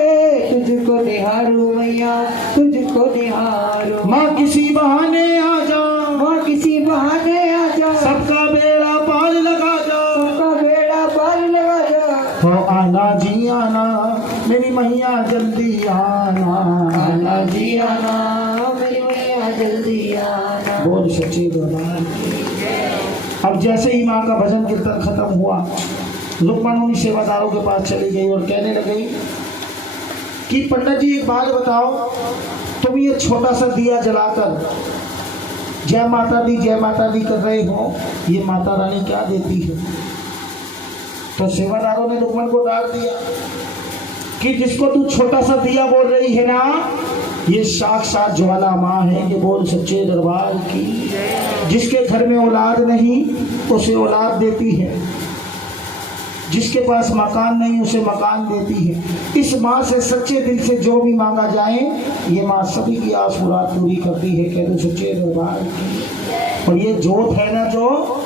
तुझको निहारूं मैया, तुझको निहारूं। माँ किसी बहाने आ जा, माँ किसी बहाने आ जा, सबका बेड़ा पार लगा जा, सबका बेड़ा पार लगा जा। हो आना जी आना, मेरी मैया जल्दी आना। आना जी आना, मेरी मैया जल्दी आना। बोल सच्चे दरबार। अब जैसे ही माँ का भजन कीर्तन खत्म हुआ, रुक्मण उन सेवादारों के पास चली गई और कहने लगी कि पंडित जी एक बात बताओ, तुम ये छोटा सा दिया जलाकर जय माता दी कर रहे हो, ये माता रानी क्या देती है? तो सेवादारों ने रुक्मण को डांट दिया कि जिसको तू छोटा सा दिया बोल रही है ना, ये साक्षात ज्वाला माँ है। कि बोल सच्चे दरबार की। जिसके घर में औलाद नहीं उसे औलाद देती है, जिसके पास मकान नहीं उसे मकान देती है। इस माँ से सच्चे दिल से जो भी मांगा जाए, ये माँ सभी की आस मुराद पूरी करती है। कह दो सच्चे दरबार की। और ये जोत है ना जो,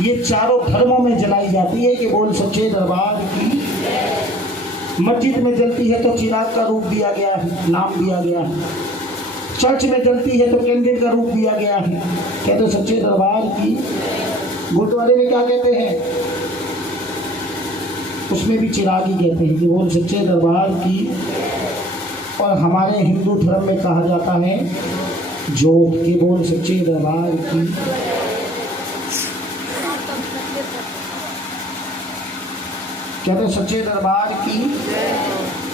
ये चारों धर्मों में जलाई जाती है। कि बोल सच्चे दरबार की। मस्जिद में जलती है तो चिराग का रूप दिया गया है, नाम दिया गया है। चर्च में जलती है तो कैंडल का रूप दिया गया है। कह दो सच्चे दरबार की। गुरुद्वारे में क्या कहते हैं, उसमें भी चिरागी कहते हैं कि बोल सच्चे दरबार की। और हमारे हिंदू धर्म में कहा जाता है जोत की, बोल सच्चे दरबार की। कहते हैं सच्चे दरबार की।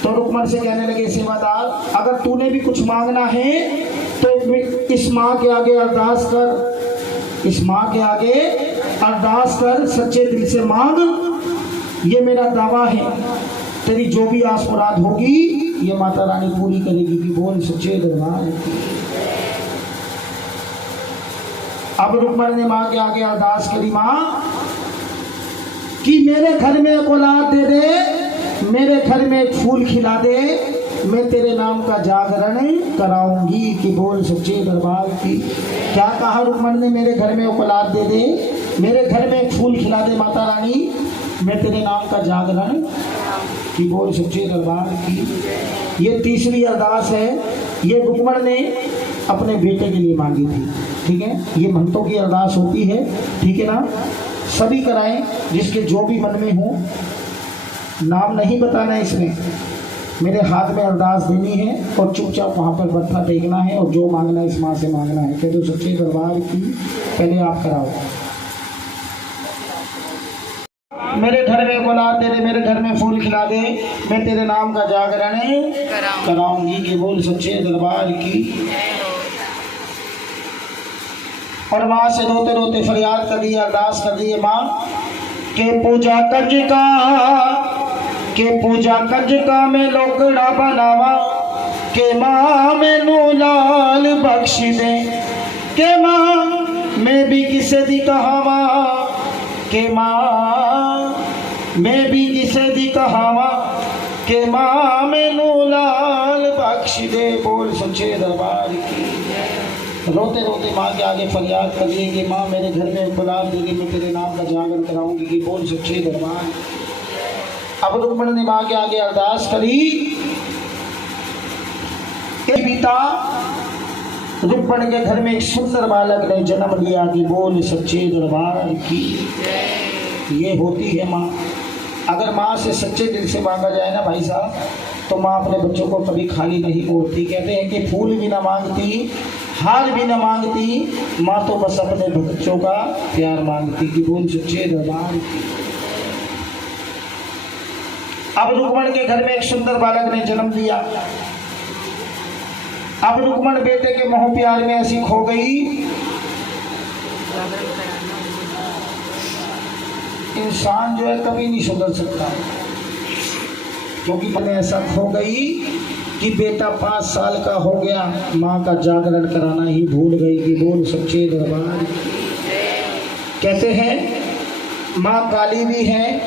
तो रुक्मण से कहने लगे सेवादार, अगर तूने भी कुछ मांगना है तो इस माँ के आगे अरदास कर, इस माँ के आगे अरदास कर, सच्चे दिल से मांग। ये मेरा दावा है, तेरी जो भी आस मुराद होगी ये माता रानी पूरी करेगी कि बोल सच्चे दरबार की। अब रुक्मण ने माँ के आगे अरदास करी, माँ कि मेरे घर में एक औलाद दे दे, मेरे घर में एक फूल खिला दे, मैं तेरे नाम का जागरण कराऊंगी कि बोल सच्चे दरबार की। क्या कहा रुक्मण ने, मेरे घर में एक औलाद दे दे, मेरे घर में एक फूल खिला दे माता रानी, मैं तेरे नाम का जागरण कि बोल सच्चे दरबार की। ये तीसरी अरदास है, ये रुक्मण ने अपने बेटे के लिए मांगी थी। ठीक है, ये महंतों की अरदास होती है, ठीक है ना। सभी कराएं जिसके जो भी मन में हो, नाम नहीं बताना है इसमें, मेरे हाथ में अरदास देनी है और चुपचाप वहाँ पर मत्था टेकना है और जो मांगना है इस माँ से मांगना है। कह दो सच्चे दरबार की, पहले आप कराओ। मेरे घर में औलाद दे दे, मेरे घर में फूल खिला दे, मैं तेरे नाम का जागरण कराऊंगी कि बोल सच्चे दरबार की। और माँ से रोते रोते फरियाद कर दी, अरदास कर दी, माँ के पूजा कंज का मैं लोकड़ा बनावा, के माँ मैनू लाल बख्श दे, के माँ मैं भी किसे दी कहावा, के माँ मैं भी किसे दी कहावा, के माँ मैनू लाल बख्श दे, बोल सच्चे दरबार की। रोते रोते माँ के आगे फरियाद करिए कि माँ मेरे घर में औलाद दे दे, मैं तेरे नाम का जागरण कराऊंगी कि बोल सच्चे दरबार। अब रुक्मण ने माँ के आगे अरदास करी। बीता रुक्मण के घर में एक सुंदर बालक ने जन्म लिया कि बोल सच्चे दरबार की। ये होती है माँ। अगर माँ से सच्चे दिल से मांगा जाए ना भाई साहब, तो माँ अपने बच्चों को कभी खाली नहीं मोड़ती। कहते हैं कि फूल भी ना मांगती, हार भी ना मांगती, माँ तो बस अपने बच्चों का प्यार मांगती कि बोल सच्चे दरबार की। अब रुक्मण के घर में एक सुंदर बालक ने जन्म लिया। अब रुक्मण बेटे के मोह प्यार में ऐसी खो गई, इंसान जो है कभी नहीं सुधर सकता, क्योंकि मैंने ऐसा खो गई कि बेटा 5 साल का हो गया, माँ का जागरण कराना ही भूल गई कि बोल सच्चे दरबार। कहते हैं माँ काली भी है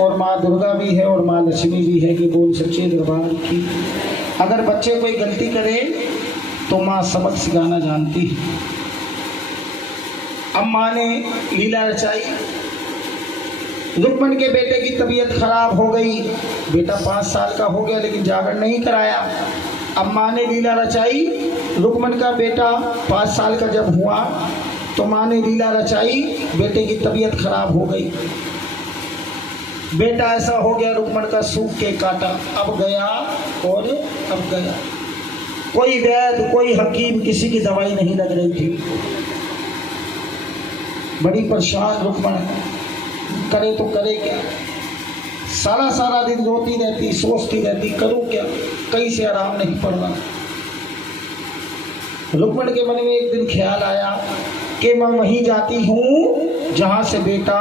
और माँ दुर्गा भी है और माँ लक्ष्मी भी है कि बोल सच्चे दरबार की। अगर बच्चे कोई गलती करे तो माँ सबक सिखाना जानती है। अब माँ ने लीला रचाई, रुक्मण के बेटे की तबीयत खराब हो गई, बेटा 5 साल का हो गया लेकिन जागरण नहीं कराया। अब माँ ने लीला रचाई, रुक्मण का बेटा 5 साल का जब हुआ तो माँ ने लीला रचाई, बेटे की तबीयत खराब हो गई, बेटा ऐसा हो गया रुक्मण का सूख के काटा, अब गया और अब गया। कोई वैद्य कोई हकीम किसी की दवाई नहीं लग रही थी। बड़ी परेशान रुक्मण, करे तो करे क्या, सारा दिन रोती रहती, सोचती रहती, करूं क्या, कहीं से आराम नहीं पड़ रहा। रुक्मण के मन में एक दिन ख्याल आया कि मैं वहीं जाती हूँ जहाँ से बेटा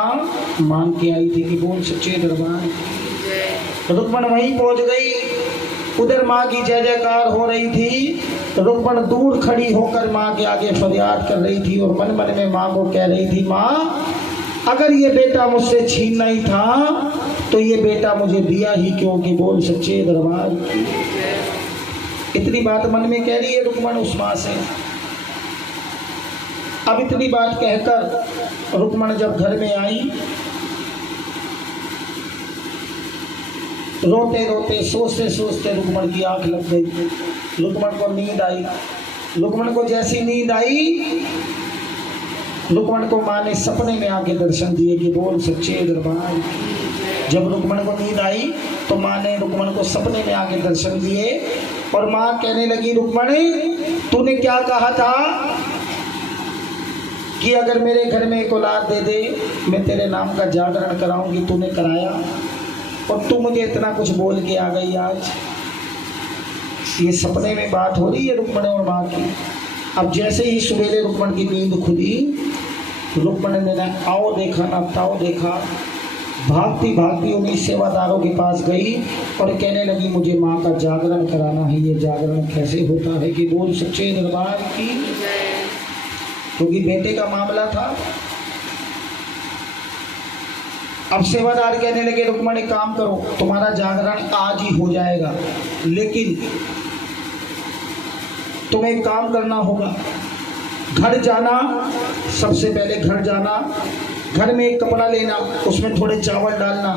मांग के आई थी कि बोल सच्चे दरबार। रुक्मण वहीं पहुँच गई, उधर माँ की जय जयकार हो रही थी। रुक्मण दूर खड़ी होकर माँ के आगे फरियाद कर रही थी और मन मन में माँ को कह रही थी, माँ अगर ये बेटा मुझसे छीनना ही था तो ये बेटा मुझे दिया ही क्यों कि बोल सच्चे दरबार। इतनी बात मन में कह रही है रुक्मण उस माँ से। अब इतनी बात कहकर रुक्मण जब घर में आई, रोते रोते सोचते सोचते रुक्मण की आंख लग गई, रुक्मण को नींद आई। रुक्मण को जैसी नींद आई, रुक्मण को माँ ने सपने में आके दर्शन दिए कि बोल सच्चे दरबार की। जब रुक्मण को नींद आई तो माँ ने रुक्मण को सपने में आके दर्शन दिए और माँ कहने लगी, रुक्मण तूने क्या कहा था कि अगर मेरे घर में एक औलाद दे दे मैं तेरे नाम का जागरण कराऊंगी, तूने कराया और तू मुझे इतना कुछ बोल के आ गई आज। ये सपने में बात हो रही है रुक्मण और माँ की। अब जैसे ही सवेरे रुक्मण की नींद खुली, रुक्मण ने ना आओ देखा ना ताओ देखा, भागती भागती उन्हीं सेवादारों के पास गई और कहने लगी, मुझे माँ का जागरण कराना है। ये जागरण कैसे होता है कि बोल सच्चे दरबार की। क्योंकि बेटे का मामला था। अब सेवादार कहने लगे, रुक्मण एक काम करो, तुम्हारा जागरण आज ही हो जाएगा, लेकिन तुम्हें एक काम करना होगा। घर जाना, सबसे पहले घर जाना, घर में एक कपड़ा लेना, उसमें थोड़े चावल डालना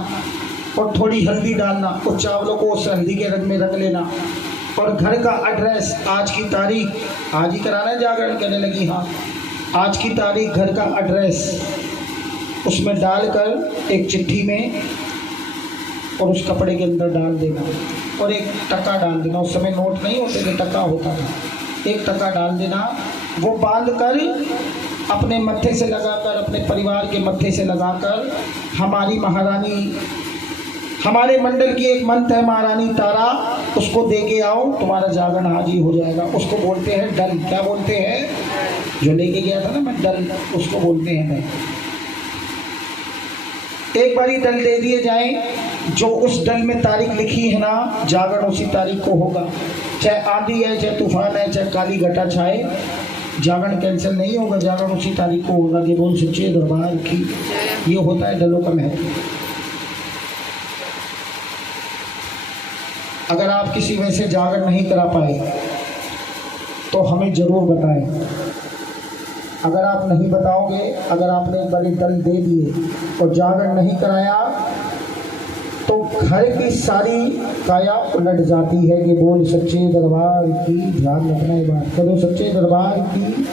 और थोड़ी हल्दी डालना और चावलों को उस हल्दी के रंग में रंग लेना और घर का एड्रेस, आज की तारीख, आज ही कराना है जागरण। कहने लगी हाँ, आज की तारीख, घर का एड्रेस उसमें डालकर एक चिट्ठी में और उस कपड़े के अंदर डाल देना और एक टका डाल देना। उस समय नोट नहीं होते थे, टका होता था। एक टका डाल देना, वो बांध कर अपने मत्थे से लगाकर, अपने परिवार के मत्थे से लगाकर, हमारी महारानी, हमारे मंडल की एक मंत्र है महारानी तारा, उसको दे के आओ, तुम्हारा जागरण आज ही हो जाएगा। उसको बोलते हैं डल। क्या बोलते हैं? जो लेके गया था ना मैं, डल, उसको बोलते हैं डल। एक बारी डल दे दिए जाएं, जो उस डल में तारीख लिखी है ना, जागरण उसी तारीख को होगा। चाहे आंधी है, चाहे तूफान है, चाहे काली घटा छाए, जागरण कैंसिल नहीं होगा, जागरण उसी तारीख को होगा। कि बोल सच्चे दरबार की। ये होता है डलों का महत्व। अगर आप किसी में से जागरण नहीं करा पाए तो हमें जरूर बताएं। अगर आप नहीं बताओगे, अगर आपने एक बारी दल दे दिए और जागरण नहीं कराया तो घर की सारी काया उलट जाती है। कि बोल सच्चे दरबार की। ध्यान रखना ये बात, करो सच्चे दरबार की।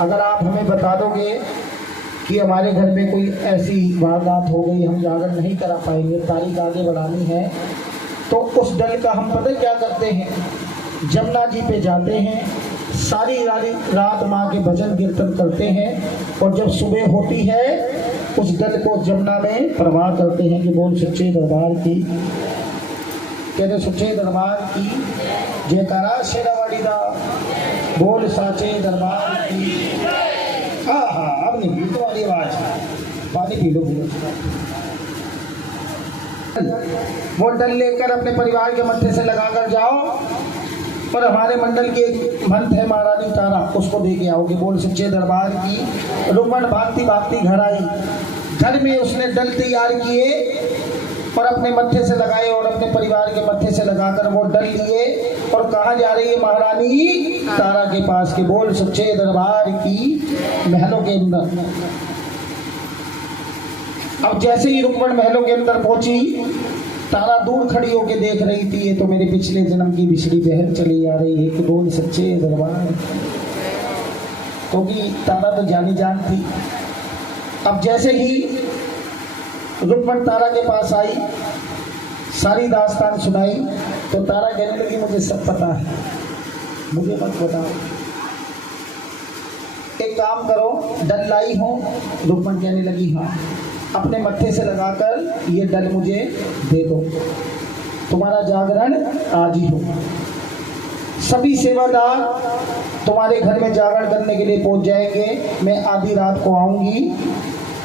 अगर आप हमें बता दोगे कि हमारे घर में कोई ऐसी वारदात हो गई, हम जागरण नहीं करा पाएंगे, तारीख आगे बढ़ानी है, तो उस डल का हम पता क्या करते हैं, जमुना जी पे जाते हैं, सारी रात माँ के भजन कीर्तन करते हैं और जब सुबह होती है उस डल को जमुना में प्रवाह करते हैं। कि बोल सच्चे दरबार की। कहते सच्चे दरबार की जयकारा शेरावाड़ी दा, बोल साचे दरबार की। हाँ हाँ, अब नहीं पी तुम्हारी आवाज, पानी पी लो। वो डल लेकर अपने परिवार के मत्थे से लगाकर जाओ और हमारे मंडल की एक मंत्र है महारानी तारा, उसको दे के आओगे। बोल सच्चे दरबार की। रुक्मण भागती भागती घर आई। घर में उसने डल तैयार किए और अपने मत्थे से लगाए और अपने परिवार के मत्थे से लगाकर वो डल लिए और कहा जा रही है महारानी तारा के पास। कि बोल सच्चे दरबार की, महलों के अंदर। अब जैसे ही रुक्मण महलों के अंदर पहुंची, तारा दूर खड़ी होकर देख रही थी, ये तो मेरे पिछले जन्म की बिछड़ी बहन चली आ रही है। कि बोल सच्चे दरबार, क्योंकि तारा तो जानी जान थी। अब जैसे ही रुक्मण तारा के पास आई, सारी दास्तान सुनाई, तो तारा कहने लगी, मुझे सब पता है, मुझे मत बताओ। एक काम करो, डल लाई हो? रुक्मण कहने लगी हाँ। अपने मत्थे से लगाकर ये डल मुझे दे दो, तुम्हारा जागरण आज ही होगा। सभी सेवादार तुम्हारे घर में जागरण करने के लिए पहुंच जाएंगे। मैं आधी रात को आऊंगी,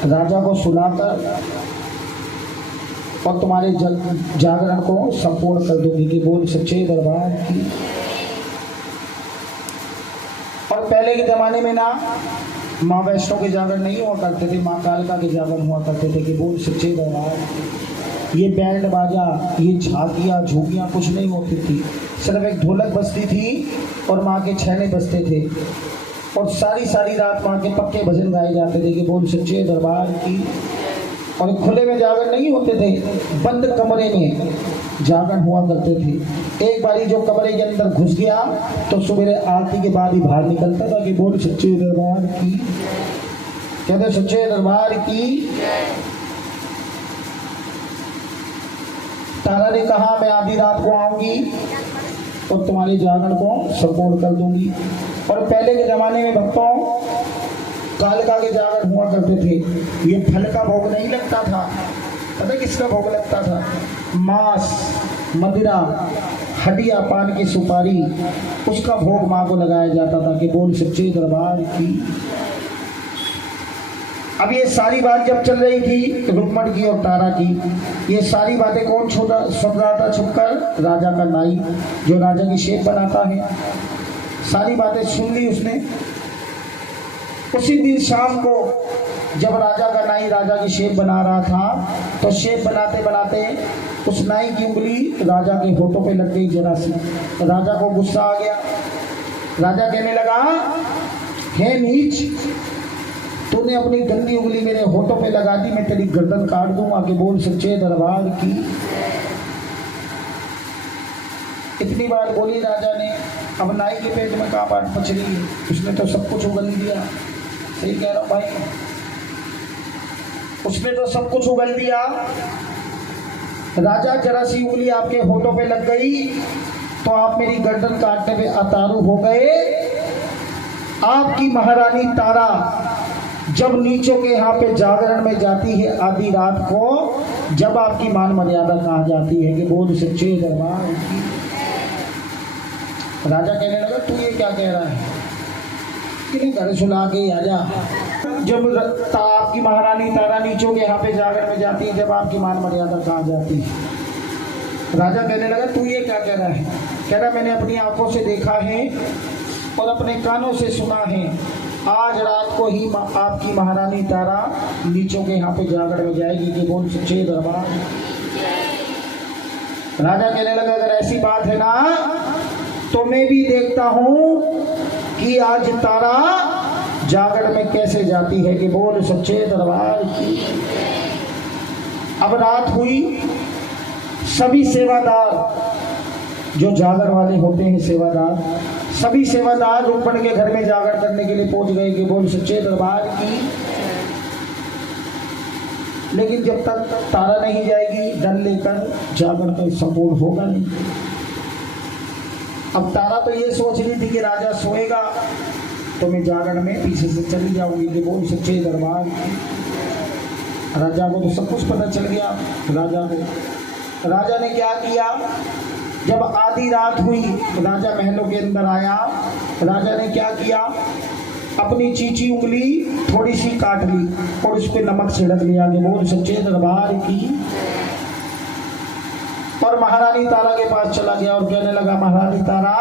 राजा को सुलाकर और तुम्हारे जागरण को संपूर्ण कर दूंगी। कि बोल सच्चे दरबार की। और पहले के जमाने में ना माँ वैष्णो के जागरण नहीं हुआ करते थे, माँ कालिका के जागरण हुआ करते थे। कि बोल सच्चे दरबार। ये बैंड बाजा, ये झांकियाँ झोंकियाँ कुछ नहीं होती थी, सिर्फ एक ढोलक बजती थी और माँ के छैने बजते थे और सारी रात माँ के पक्के भजन गाए जाते थे। कि बोल सच्चे दरबार की। और खुले में जागरण नहीं होते थे, बंद कमरे में जागरण हुआ करते थे। एक बारी जो कमरे के अंदर घुस गया तो सवेरे आरती के बाद ही बाहर निकलता था कि बोल सच्चे दरबार की, कहते सच्चे दरबार की। तारा ने कहा मैं आधी रात को आऊंगी और तुम्हारे जागरण को संपूर्ण कर दूंगी। और पहले के जमाने में भक्तों कालिका के जागरण हुआ करते थे, ये फल का भोग नहीं लगता था। पता किसका भोग लगता था? मांस, मदिरा, हड्डियां, पान की सुपारी, उसका भोग माँ को लगाया जाता था कि बोल सच्चे दरबार की। अब ये सारी बात जब चल रही थी रुक्मण की और तारा की, ये सारी बातें कौन सुन रहा था छुपकर? राजा का नाई, जो राजा की शेप बनाता है। सारी बातें सुन ली उसने। उसी दिन शाम को जब राजा का नाई राजा की शेप बना रहा था, तो शेप बनाते बनाते उस नाई की उंगली राजा के होठों पे लग गई जरा सी। राजा को गुस्सा आ गया। राजा कहने लगा, हे नीच, तूने अपनी गंदी उंगली मेरे होठों पे लगा दी, मैं तेरी गर्दन काट दूंगा कि बोल सच्चे दरबार की। इतनी बात बोली राजा ने। अब नाई के पेट में कहाँ बात पच रही है, उसने तो सब कुछ उगल दिया। सही कह रहा हूँ भाई, उसने तो सब कुछ उगल दिया। राजा, जरा सी उंगली आपके होठों पे लग गई तो आप मेरी गर्दन काटने पे अतारू हो गए। आपकी महारानी तारा जब नीचों के यहाँ पे जागरण में जाती है आधी रात को, जब आपकी मान मर्यादा कहा जाती है कि बोल सच्चे दरबार की। राजा कहने लगा, तू ये क्या कह रहा है, कि घर सुला के आजा। जब आपकी महारानी तारा नीचों के यहाँ पे जागरण में जाती है, जब आपकी मान मर्यादा कहा जाती है। राजा कहने लगा, तू ये क्या कह रहा है? कह रहा, मैंने अपनी आंखों से देखा है और अपने कानों से सुना है, आज रात को ही आपकी महारानी तारा नीचों के यहाँ पे जागरण में जाएगी कि बोल सच्चे दरबार। राजा कहने लगा, अगर ऐसी बात है ना तो मैं भी देखता हूं कि आज तारा जागरण में कैसे जाती है कि बोल सच्चे दरबार की। अब रात हुई, सभी सेवादार जो जागरण वाले होते हैं, सेवादार, सभी सेवादार रुक्मण के घर में जागरण करने के लिए पहुंच गए कि बोल सच्चे दरबार की। लेकिन जब तक तारा नहीं जाएगी डर लेकर, जागरण तो संपूर्ण होगा नहीं। अब तारा तो ये सोच रही थी कि राजा सोएगा तो मैं जागरण में पीछे से चली जाऊंगी कि बोल सच्चे दरबार की। राजा को तो सब कुछ पता चल गया। राजा को, राजा ने क्या किया, जब आधी रात हुई राजा महलों के अंदर आया। राजा ने क्या किया, अपनी चीची उंगली थोड़ी सी काट ली और उस पर नमक छिड़क लिया कि बोल सच्चे दरबार की। और महारानी तारा के पास चला गया और कहने लगा, महारानी तारा,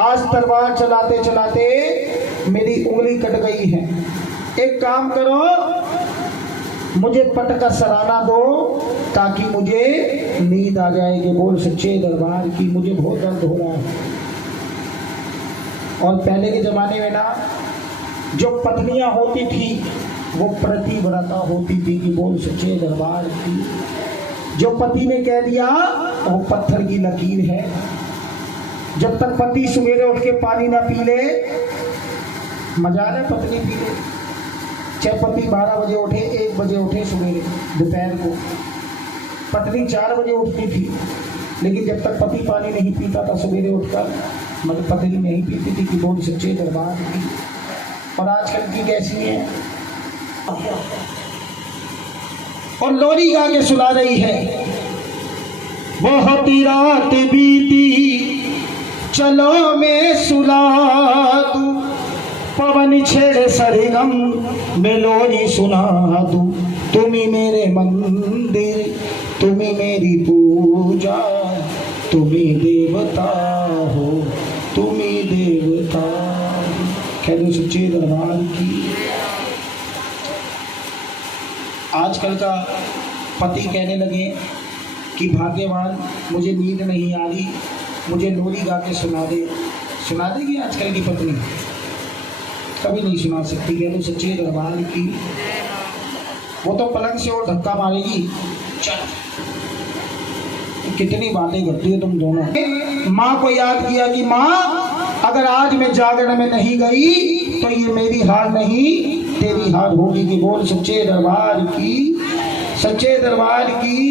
आज तलवार चलाते चलाते मेरी उंगली कट गई है, एक काम करो, मुझे पट का सराहना दो ताकि मुझे नींद आ जाएगी। बोल सच्चे दरबार की, मुझे बहुत दर्द हो रहा है। और पहले के जमाने में ना जो पत्नियां होती थी वो प्रतिव्रता होती थी कि बोल सच्चे दरबार की। जो पति ने कह दिया वो पत्थर की लकीर है। जब तक पति सवेरे उठ के पानी ना पी ले, मजा ना पत्नी पी ले। चाहे पति 12 बजे उठे, 1 बजे उठे सवेरे, दोपहर को, पत्नी 4 बजे उठती थी, लेकिन जब तक पति पानी नहीं पीता था सवेरे उठकर, मतलब पत्नी नहीं पीती थी कि बोल सच्चे दरबार की। और आजकल की कैसी है, और लोरी गा के सुना रही है, बहुत रात बीती चलो मैं सुला दूं, पवन छेड़े सरगम में लोरी सुना दूं। तुम्ही मेरे मंदिर, तुम्ही मेरी पूजा, तुम्ही देवता हो, तुम्ही देवता। कह दो सच्चे दरबार की। आजकल का पति कहने लगे कि भाग्यवान, मुझे नींद नहीं आ रही, मुझे लोरी गा के सुना देगी आजकल की पत्नी? कभी नहीं सुना सकती। कह दो सच्चे दरबार की। वो तो पलंग से और धक्का मारेगी। कितनी बातें करती हो तुम दोनों। माँ को याद किया कि माँ अगर आज मैं जागरण में नहीं गई तो ये मेरी हार नहीं तेरी हार होगी। कि बोल सच्चे दरबार की, सच्चे दरबार की।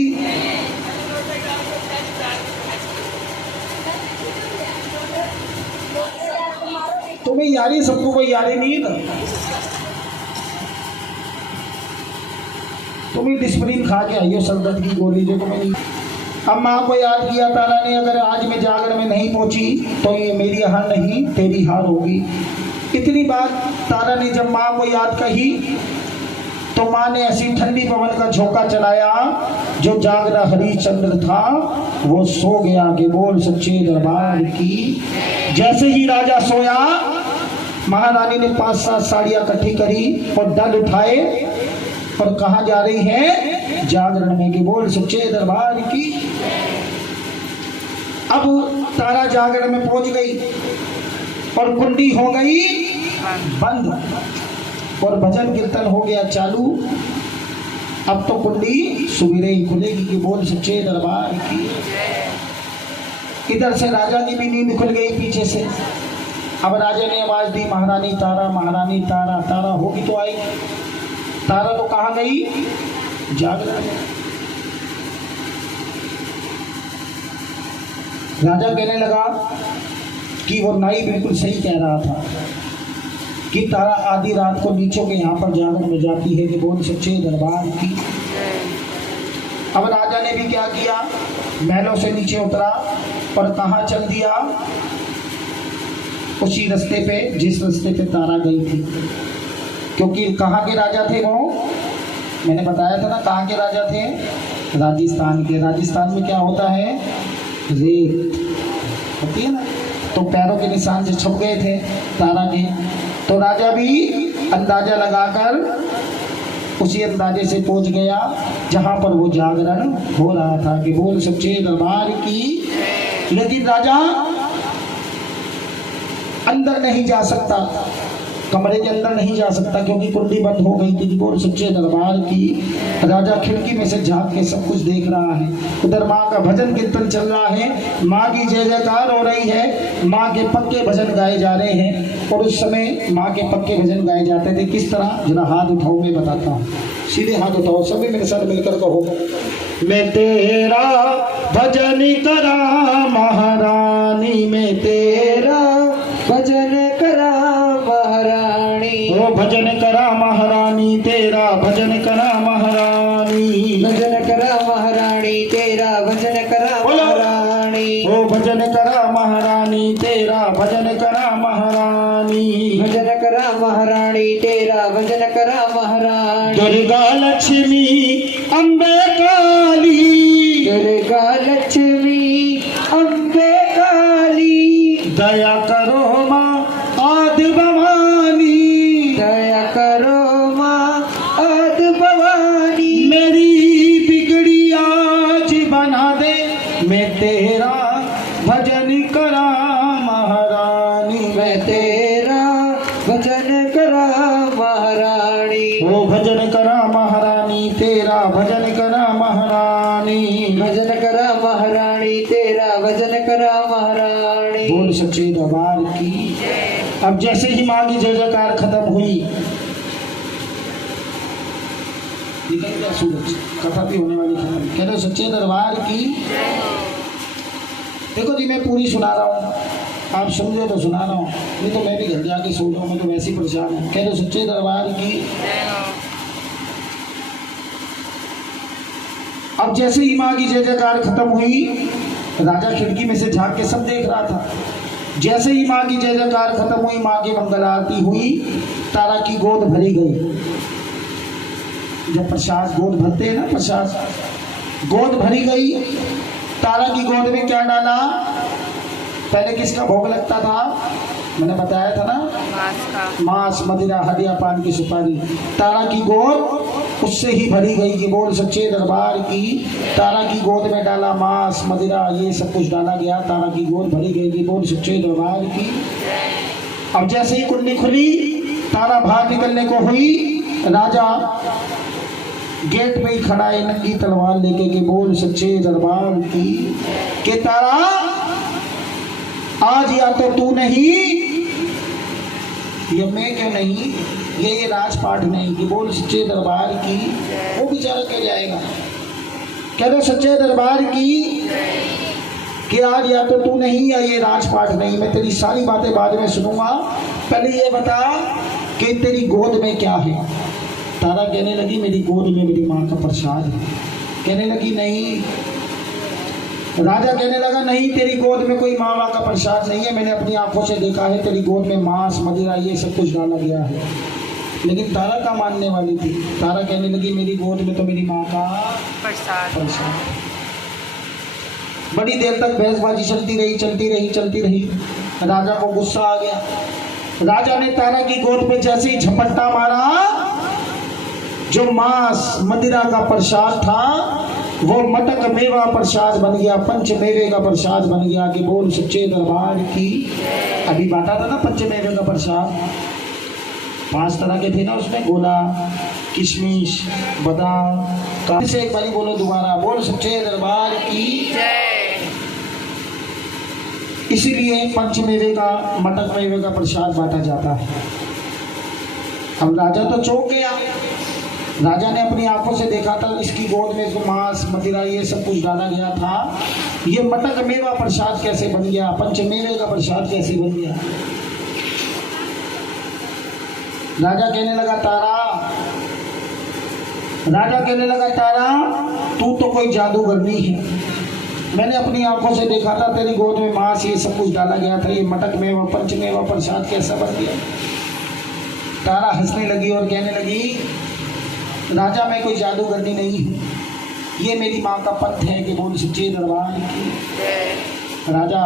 तुम्हें यारी, सबको कोई यारी नींद, तुम्हें डिस्प्रिन खा के आइयो सर दर्द की गोली जो तुम्हें नहीं। अब माँ को याद किया तारा ने, अगर आज मैं जागरण में नहीं पहुंची तो ये मेरी हार नहीं तेरी हार होगी। इतनी बात तारा ने जब माँ को याद कही तो माँ ने ऐसी ठंडी पवन का झोंका चलाया, जो जागरा हरिश्चंद्र था वो सो गया। कि बोल सच्चे दरबार की। जैसे ही राजा सोया, महारानी ने 5-7 साड़ियां इकट्ठी करी और दल उठाए और कहाँ जा रही है? जागरण में। कि बोल सच्चे दरबार की। अब तारा जागरण में पहुंच गई और कुंडी हो गई बंद और भजन कीर्तन हो गया चालू। अब तो कुंडी सुबह ही खुलेगी। कि बोल सच्चे दरबार की। इधर से राजा की भी नींद खुल गई पीछे से। अब राजा ने आवाज दी, महारानी तारा, महारानी तारा। तारा होगी तो आई, तारा तो कहाँ गई? जागरण में। राजा कहने लगा कि वो नाई बिल्कुल सही कह रहा था कि तारा आधी रात को नीचों के यहाँ पर जागरण में जाती है। कि बोल सच्चे दरबार की। अब राजा ने भी क्या किया? महलों से नीचे उतरा और कहाँ चल दिया? उसी रास्ते पे जिस रास्ते पे तारा गई थी। क्योंकि कहाँ के राजा थे वो? मैंने बताया था ना कहाँ के राजा थे? राजस्थान के। राजस्थान में क्या होता है? रेत होती है ना, तो पैरों के निशान से छुप गए थे तारा के। तो राजा भी अंदाजा लगाकर उसी अंदाजे से पहुंच गया जहां पर वो जागरण हो रहा था। कि बोल सच्चे दरबार की। लेकिन राजा अंदर नहीं जा सकता, कमरे के अंदर नहीं जा सकता क्योंकि कुंडी बंद हो गई थी। कि बोल सच्चे दरबार की। राजा खिड़की में से झांक के सब कुछ देख रहा है। उधर माँ का भजन कीर्तन चल रहा है, माँ की जय जयकार हो रही है, माँ के पक्के भजन गाए जा रहे हैं। और उस समय माँ के पक्के भजन गाए जाते थे। किस तरह? जरा हाथ उठाओ, मैं बताता हूँ। सीधे हाथ उठाओ, सभी मेरे साथ मिलकर कहो। मैं तेरा भजन करा महारानी, मैं तेरा भजन करा महारानी। ओ भजन करा महारानी तेरा, भजन करा महारानी। भजन करा महारानी तेरा, भजन करा महारानी। ओ भजन करा महारानी तेरा, भजन करा महारानी। भजन करा महारानी तेरा, भजन करा महारानी। दुर्गा लक्ष्मी अम्बे काली, दुर्गा लक्ष्मी अम्बे काली। दया करो माँ आदि भवानी, दया करो माँ आदि भवानी। मेरी बिगड़ी आज बना दे, मैं तेरा भजन करा महारानी। मैं तेरा भजन करा महारानी। ओ भजन करा महारानी तेरा, भजन करा महारानी। भजन करा महारानी तेरा, भजन करा महारानी। बोल सच्चे दरबार की। अब जैसे ही माँ की जय जयकार खत्म हुई, निकल गया सूरज, कथा भी होने वाली खत्म। कह रहे सच्चे दरबार की। देखो जी, मैं पूरी सुना रहा हूँ, आप समझे तो सुना रहा हूँ, नहीं तो मैं भी घर जाके सो जाऊँ, मैं तो वैसे ही परेशान हूँ। कह रहे सच्चे दरबार की। अब जैसे ही माँ की जय जयकार खत्म हुई, राजा खिड़की में से झांक के सब देख रहा था। जैसे ही माँ की जय जयकार खत्म हुई, माँ की मंगल आरती हुई, तारा की गोद भरी गई। जब प्रसाद गोद भरते हैं ना, प्रसाद गोद भरी गई। तारा की गोद में क्या डाला? पहले किसका भोग लगता था? मैंने बताया था ना, मांस, मदिरा, हदिया, पान की सुपारी। तारा की गोद उससे ही भरी गई। कि बोल सच्चे दरबार की। तारा की गोद में डाला मांस, मदिरा, ये सब कुछ डाला गया, तारा की गोद भरी गई। कि बोल सच्चे दरबार की। अब जैसे ही कुंडी खुली, तारा बाहर निकलने को हुई, राजा गेट में ही खड़ा है नंगी तलवार लेके कि बोल सच्चे दरबार की कि तारा आज या तो तू नहीं या मैं क्यों नहीं, ये राजपाट नहीं कि बोल सच्चे दरबार की। वो बेचारा कह जाएगा, कह दो सच्चे दरबार की कि आज या तो तू नहीं या ये राजपाट नहीं, मैं तेरी सारी बातें बाद में सुनूंगा, पहले ये बता कि तेरी गोद में क्या है। तारा कहने लगी मेरी गोद में मेरी माँ का प्रसाद है। कहने लगी नहीं, राजा कहने लगा नहीं तेरी गोद में कोई माँ का प्रसाद नहीं है, मैंने अपनी आंखों से देखा है, तेरी गोद में मांस मदिरा ये सब कुछ डाला गया है। लेकिन तारा का मानने वाली थी, तारा कहने लगी मेरी गोद में तो मेरी माँ का प्रसाद। बड़ी देर तक बहसबाजी चलती रही। राजा को गुस्सा आ गया। राजा ने तारा की गोद पे जैसे ही झपट्टा मारा, जो मांस मदिरा का प्रसाद था वो मटक मेवा प्रसाद बन गया, पंच मेवे का प्रसाद बन गया कि बोल सच्चे दरबार की। अभी बांटा था ना पंच मेवे का प्रसाद, 5 तरह के थे ना उसमें, गोला, किशमिश, बादाम का। से एक बारी बोलो दोबारा, बोल सच्चे दरबार की। इसीलिए पंचमेवे का मटक मेवे का प्रसाद बांटा जाता है। अब राजा तो चौंक गया। राजा ने अपनी आंखों से देखा था इसकी गोद में जो मांस मदिरा ये सब कुछ डाला गया था, ये मटक मेवा प्रसाद कैसे बन गया, पंचमेवे का प्रसाद कैसे बन गया। राजा कहने लगा तारा तू तो कोई जादूगरनी है, मैंने अपनी आंखों से देखा था तेरी गोद में मांस ये सब कुछ डाला गया था, ये मटक मेवा पंचमेवा प्रसाद कैसा बन गया। तारा हंसने लगी और कहने लगी राजा मैं कोई जादूगरनी नहीं हूँ, ये मेरी माँ का पंथ है कि बोल सच्चे दरबार की। राजा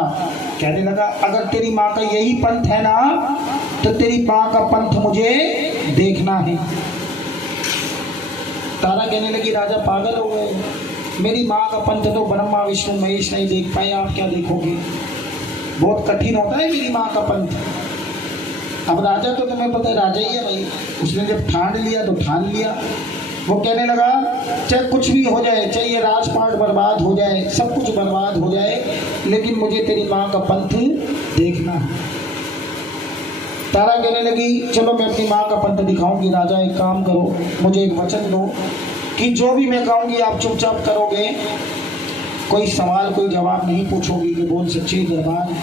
कहने लगा अगर तेरी माँ का यही पंथ है ना तो तेरी माँ का पंथ मुझे देखना है। तारा कहने लगी राजा पागल हो गए, मेरी माँ का पंथ तो ब्रह्मा विष्णु महेश नहीं देख पाए, आप क्या देखोगे, बहुत कठिन होता है मेरी माँ का पंथ। अब राजा तो तुम्हें पता है राजा ही है भाई, उसने जब ठान लिया तो ठान लिया। वो कहने लगा चाहे कुछ भी हो जाए, चाहे ये राजपाट बर्बाद हो जाए, सब कुछ बर्बाद हो जाए, लेकिन मुझे तेरी माँ का पंथ देखना है। तारा कहने लगी चलो मैं अपनी माँ का पंथ दिखाऊंगी। राजा एक काम करो, मुझे एक वचन दो कि जो भी मैं कहूँगी आप चुपचाप करोगे, कोई सवाल कोई जवाब नहीं पूछोगी कि बोल सच्चे दरबार।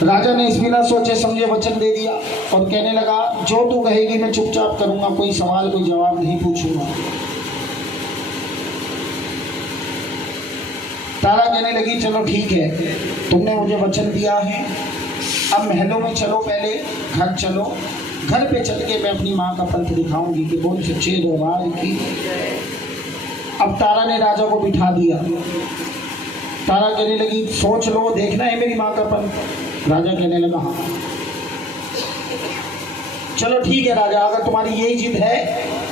राजा ने इस बिना सोचे समझे वचन दे दिया और कहने लगा जो तू कहेगी मैं चुपचाप करूंगा, कोई सवाल कोई जवाब नहीं पूछूंगा। तारा कहने लगी चलो ठीक है, तुमने मुझे वचन दिया है, अब महलों में चलो, पहले घर चलो, घर पे चल के मैं अपनी माँ का पंथ दिखाऊंगी कि बोल सच्चे दरबार की। अब तारा ने राजा को बिठा दिया। तारा कहने लगी सोच लो, देखना है मेरी माँ का पंथ। राजा कहने लगा हाँ चलो ठीक है राजा, अगर तुम्हारी यही जिद है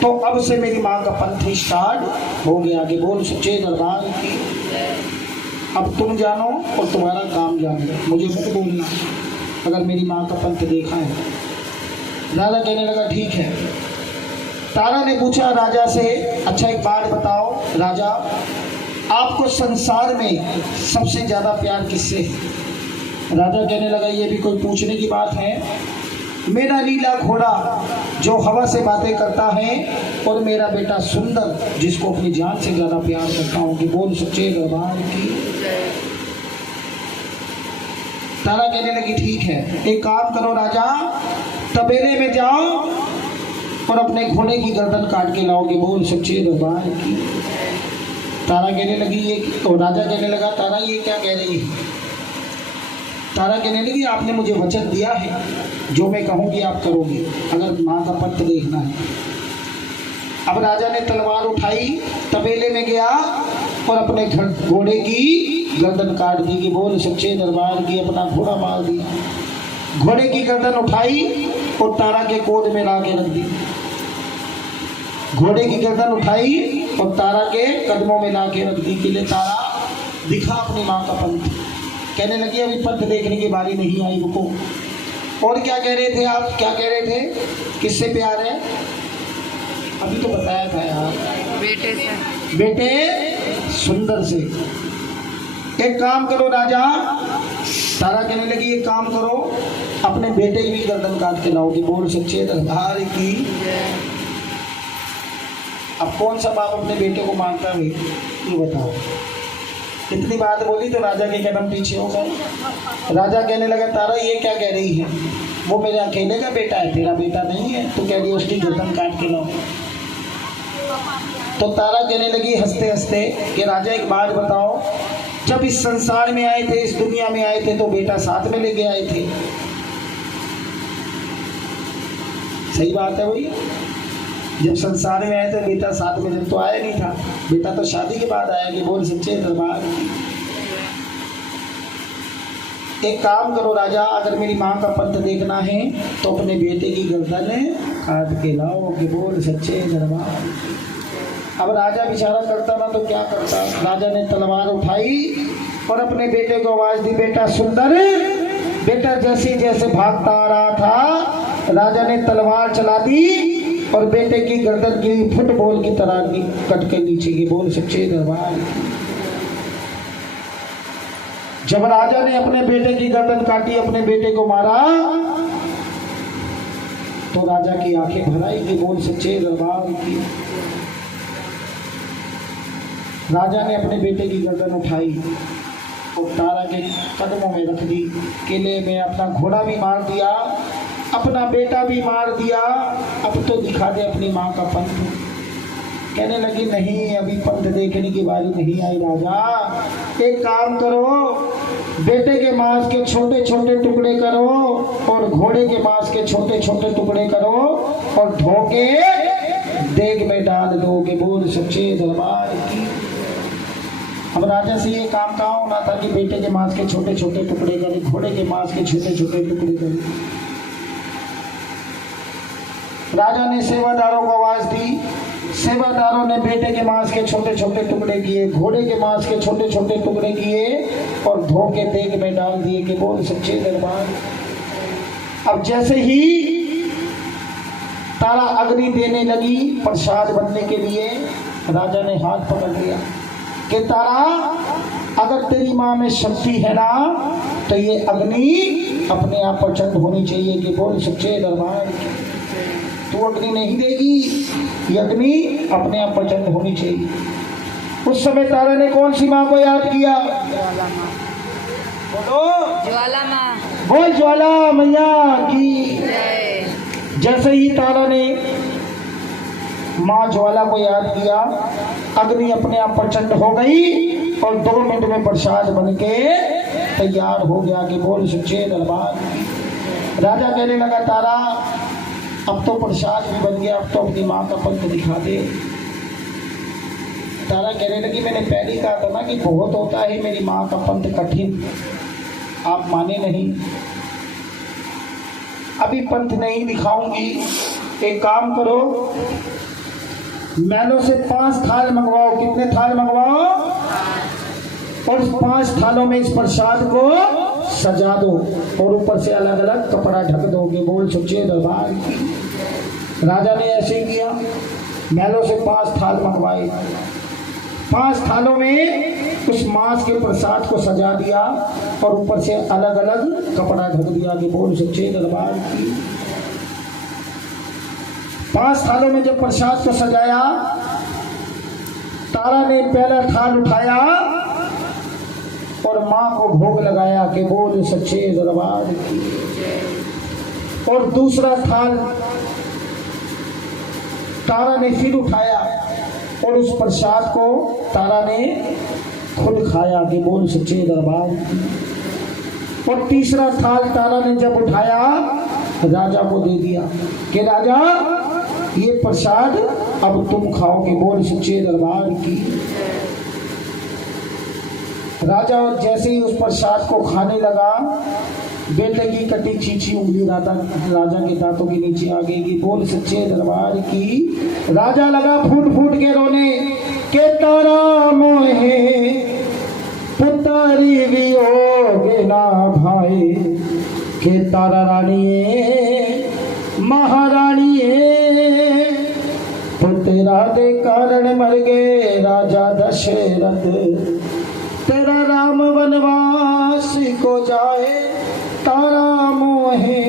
तो अब से मेरी माँ का पंथ स्टार्ट हो गया कि बोल सच्चे दरबार की। अब तुम जानो और तुम्हारा काम जानो, मुझे मत बोलना अगर मेरी माँ का पंथ देखा है। राजा कहने लगा ठीक है। तारा ने पूछा राजा से अच्छा एक बात बताओ राजा, आपको संसार में सबसे ज्यादा प्यार किससे है। राजा कहने लगा ये भी कोई पूछने की बात है, मेरा नीला घोड़ा जो हवा से बातें करता है और मेरा बेटा सुंदर जिसको अपनी जान से ज्यादा प्यार करता हूँ कि बोल सच्चे दरबार की। तारा कहने लगी ठीक है, एक काम करो राजा, तबेले में जाओ और अपने घोड़े की गर्दन काट के लाओ कि बोल सच्चे दरबार की। तारा कहने लगी ये, तो राजा कहने लगा तारा ये क्या कह रही है। तारा कहने लगी आपने मुझे वचन दिया है, जो मैं कहूँगी आप करोगे अगर माँ का पंथ देखना है। अब राजा ने तलवार उठाई, तबेले में गया और अपने घोड़े की गर्दन काट दी कि बोल सच्चे दरबार की। अपना घोड़ा मार दिया, घोड़े की गर्दन उठाई और तारा के कोड में ला के रख दी। घोड़े की गर्दन उठाई और तारा के कदमों में ला के रख दी कि ले तारा दिखा अपनी माँ का पंथ। कहने लगी अभी पंथ देखने की बारी नहीं आई, रुको। और क्या कह रहे थे आप, क्या कह रहे थे। किससे प्यार है? अभी तो बताया था यार, बेटे से। बेटे सुंदर से। एक काम करो राजा, तारा कहने लगी एक काम करो, अपने बेटे की भी गर्दन काट के लाओगी। बोल सच्चे दरबार की। अब कौन सा बाप अपने बेटे को मानता है ये बताओ। इतनी बात बोली तो राजा के कदम पीछे हो गए। राजा कहने लगा तारा ये क्या कह रही है, वो मेरे अकेले का बेटा है, तेरा बेटा नहीं है, तो कह रही है उसकी गर्दन काट के लाओ। तो तारा कहने लगी हंसते हंसते कि राजा एक बात बताओ, जब इस संसार में आए थे, इस दुनिया में आए थे, तो बेटा साथ में लेके आए थे। सही बात है वही, जब संसार में आए थे बेटा साथ में, जब तो आया नहीं था, बेटा तो शादी के बाद आया। कि बोल सच्चे दरबार। एक काम करो राजा, अगर मेरी माँ का पंथ देखना है तो अपने बेटे की गर्दन काट के लाओ। कि बोल सच्चे दरबार। अब राजा बेचारा करता ना तो क्या करता। राजा ने तलवार उठाई और अपने बेटे को आवाज दी, बेटा सुंदर। बेटा जैसे जैसे भागता आ रहा था, राजा ने तलवार चला दी और बेटे की गर्दन की फुटबॉल की तरह की कट के नीचे की। बोल सच्चे दरबार। जब राजा ने अपने बेटे की गर्दन काटी, अपने बेटे को मारा, तो राजा की आंखें भर आई। कि बोल सच्चे दरबार की। राजा ने अपने बेटे की गर्दन उठाई और तारा के कदमों में रख दी। किले में अपना घोड़ा भी मार दिया, अपना बेटा भी मार दिया। अब तो दिखा दे अपनी माँ का पंथ। कहने लगी नहीं, अभी पंथ देखने की बारी नहीं आई राजा। एक काम करो, बेटे के मांस के छोटे छोटे टुकड़े करो और घोड़े के मांस के छोटे छोटे टुकड़े करो और धोके देग में डाल दो। के बोल सच्चे दरबार की। अब राजा से ये काम कहाँ होना था कि बेटे के मांस के छोटे छोटे टुकड़े करे, घोड़े के मांस के छोटे छोटे टुकड़े करे। राजा ने सेवादारों को आवाज दी, सेवादारों ने बेटे के मांस के छोटे छोटे टुकड़े किए, घोड़े के मांस के छोटे छोटे टुकड़े किए और धो के देग में डाल दिए। कि बोल सच्चे दरबार। अब जैसे ही तारा अग्नि देने लगी प्रसाद बनने के लिए, राजा ने हाथ पकड़ लिया कि तारा, अगर तेरी माँ में शक्ति है ना तो ये अग्नि अपने आप प्रचंड होनी चाहिए। कि बोल सच्चे दरबार। तू अग्नि नहीं देगी, ये अग्नि अपने आप प्रचंड होनी चाहिए। उस समय तारा ने कौन सी माँ को याद किया? बोलो ज्वाला माँ। बोल ज्वाला मैया की। जय। जैसे ही तारा ने माँ ज्वाला को याद किया, अग्नि अपने आप प्रचंड हो गई और 2 मिनट में प्रसाद बन के तैयार हो गया। कि बोल सच्चे दरबार। राजा कहने लगा तारा, अब तो प्रसाद भी बन गया, अब तो अपनी माँ का पंथ दिखा दे। तारा कहने लगी मैंने पहले ही कहा था ना कि बहुत होता है मेरी माँ का पंथ कठिन, आप माने नहीं, अभी पंथ नहीं दिखाऊंगी। एक काम करो, मैलों से 5 थाल मंगवाओ। कितने थाल मंगवाओ? और 5 थालों में इस प्रसाद को सजा दो और ऊपर से अलग अलग कपड़ा ढक दोगे। बोल सच्चे दरबार की। राजा ने ऐसे ही किया, मैलों से 5 थाल मंगवाए, 5 थालों में उस मांस के प्रसाद को सजा दिया और ऊपर से अलग अलग कपड़ा ढक दिया। कि बोल सच्चे दरबार की। 5 थालों में जब प्रसाद को सजाया, तारा ने पहला थाल उठाया और माँ को भोग लगाया। कि बोल सच्चे दरबार की। और दूसरा थाल तारा ने फिर उठाया और उस प्रसाद को तारा ने खुद खाया। कि बोल सच्चे दरबार की। और तीसरा थाल तारा ने जब उठाया, राजा को दे दिया कि राजा ये प्रसाद अब तुम खाओगे। बोल सच्चे दरबार की। राजा जैसे ही उस प्रसाद को खाने लगा, बेटे की कटी चींची उंगली राजा के दांतों के नीचे आ गई। कि बोल सच्चे दरबार की। राजा लगा फूट फूट के रोने के तारा मोहे पुतारी वियोग ना भाई। के तारा रानी महारानी तारे कारण मर गए राजा दशरथ, तेरा राम वनवास को जाए, तारा मोहे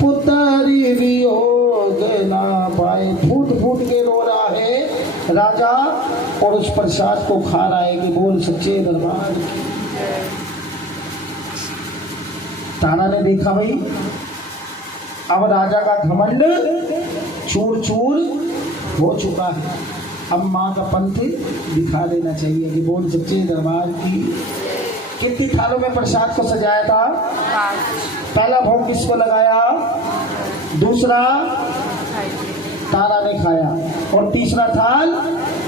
पुत्री वियोग ना पाए। फूट फूट के रो रहा है राजा और उस प्रसाद को खा रहा है कि बोल सच्चे दरबार की। तारा ने देखा भाई अब राजा का घमंड चूर चूर हो चुका है, अब माँ का पंथ दिखा देना चाहिए कि बोल सच्चे दरबार की। कितनी थालों में प्रसाद को सजाया था? पहला भोग किसको लगाया? दूसरा तारा ने खाया और तीसरा थाल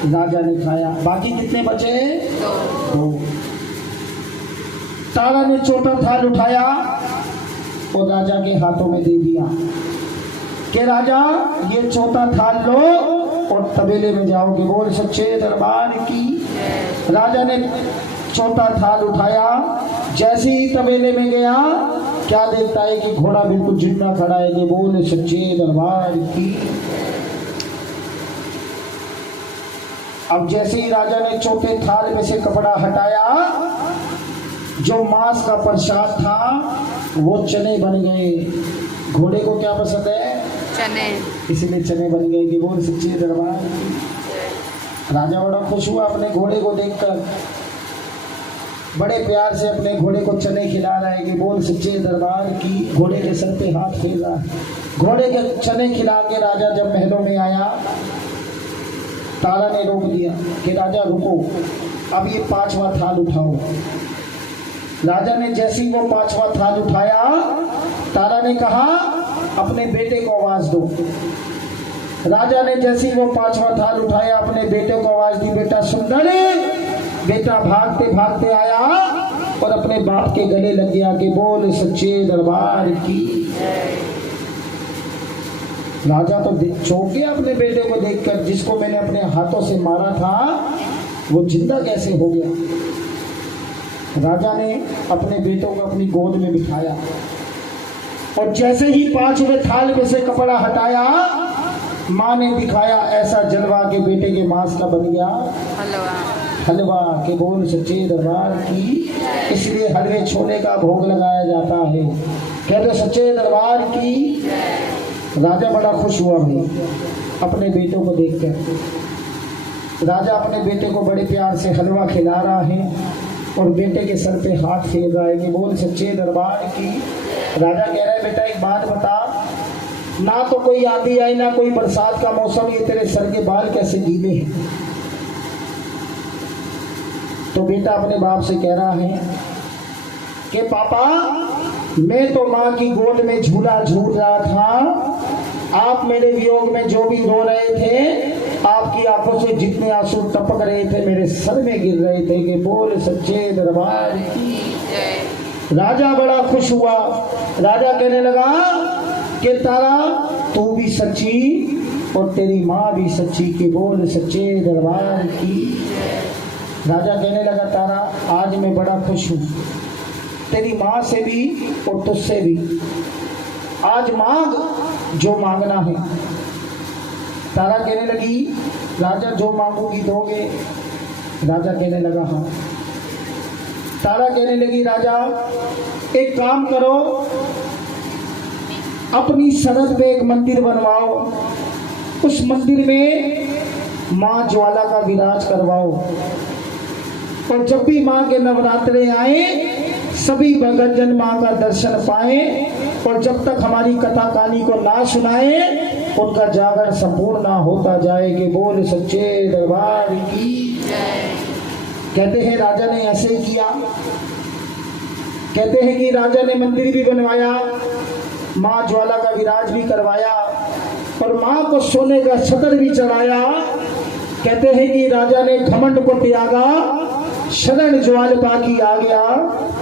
राजा ने खाया। बाकी कितने बचे? दो। तारा ने चौथा थाल उठाया और राजा के हाथों में दे दिया कि राजा ये चौथा थाल लो और तबेले में जाओगे, बोल सच्चे दरबार की। राजा ने चौथा थाल उठाया, जैसे ही तबेले में गया क्या देखता है कि घोड़ा बिल्कुल जिंदा खड़ा है कि बोल सच्चे दरबार की। अब जैसे ही राजा ने चौथे थाल में से कपड़ा हटाया, जो मांस का प्रसाद था वो चने बन गए। घोड़े को क्या पसंद है? चने। इसलिए चने बन गए कि बोल सच्चे दरबार की। राजा बड़ा खुश हुआ अपने घोड़े को देखकर, बड़े प्यार से अपने घोड़े को चने खिला रहा है कि बोल सच्चे दरबार की। घोड़े के सर पे हाथ फेर रहा है। घोड़े के चने खिला के राजा जब महलों में आया, तारा ने रोक दिया कि राजा रुको, अब ये पांचवा थाल उठाओ। राजा ने जैसे ही वो पांचवा थाल उठाया, तारा ने कहा अपने बेटे को आवाज दो। राजा ने जैसे ही वो पांचवा थाल उठाया, अपने बेटे को आवाज दी, बेटा सुंदर। बेटा भागते भागते आया और अपने बाप के गले लग गया कि बोल सच्चे दरबार की। राजा तो चौंक गया अपने बेटे को देखकर, जिसको मैंने अपने हाथों से मारा था वो जिंदा कैसे हो गया। राजा ने अपने बेटों को अपनी गोद में बिठाया और जैसे ही पांचवें थाल में से कपड़ा हटाया, माँ ने दिखाया ऐसा जलवा के बेटे के मांस का बन गया हलवा के बोल सच्चे दरबार की। इसलिए हलवे छोले का भोग लगाया जाता है, कहते सच्चे दरबार की। राजा बड़ा खुश हुआ भाई अपने बेटों को देखकर। राजा अपने बेटे को बड़े प्यार से हलवा खिला रहा है और बेटे के सर पे हाथ फेर रहा है कि बोल सच्चे दरबार की। राजा कह रहा है बेटा एक बात बता, ना तो कोई आंधी आई ना कोई बरसात का मौसम, ये तेरे सर के बाल कैसे गीले हैं? तो बेटा अपने बाप से कह रहा है कि पापा मैं तो माँ की गोद में झूला झूल रहा था, आप मेरे वियोग में जो भी रो रहे थे, आपकी आंखों से जितने आंसू टपक रहे थे मेरे सर में गिर रहे थे कि बोल सच्चे दरबार की। राजा बड़ा खुश हुआ। राजा कहने लगा कि तारा तू भी सच्ची और तेरी माँ भी सच्ची कि बोल सच्चे दरबार की। राजा कहने लगा तारा आज मैं बड़ा खुश हूँ, तेरी माँ से भी और तुझसे भी। आज मांग जो मांगना है। तारा कहने लगी राजा जो मांगूगी दोगे? राजा कहने लगा हाँ। तारा कहने लगी राजा एक काम करो, अपनी सरहद पे एक मंदिर बनवाओ, उस मंदिर में माँ ज्वाला का विराज करवाओ और जब भी माँ के नवरात्रे आए सभी भक्तजन माँ का दर्शन पाए और जब तक हमारी कथा कहानी को ना सुनाए उनका जागरण संपूर्ण ना होता जाए कि बोल सच्चे दरबार की। कहते हैं राजा ने ऐसे ही किया। कहते हैं कि राजा ने मंदिर भी बनवाया, माँ ज्वाला का विराज भी करवाया और माँ को सोने का छतर भी चढ़ाया। कहते हैं कि राजा ने घमंड को त्यागा, शरण ज्वाल बाकी आ गया,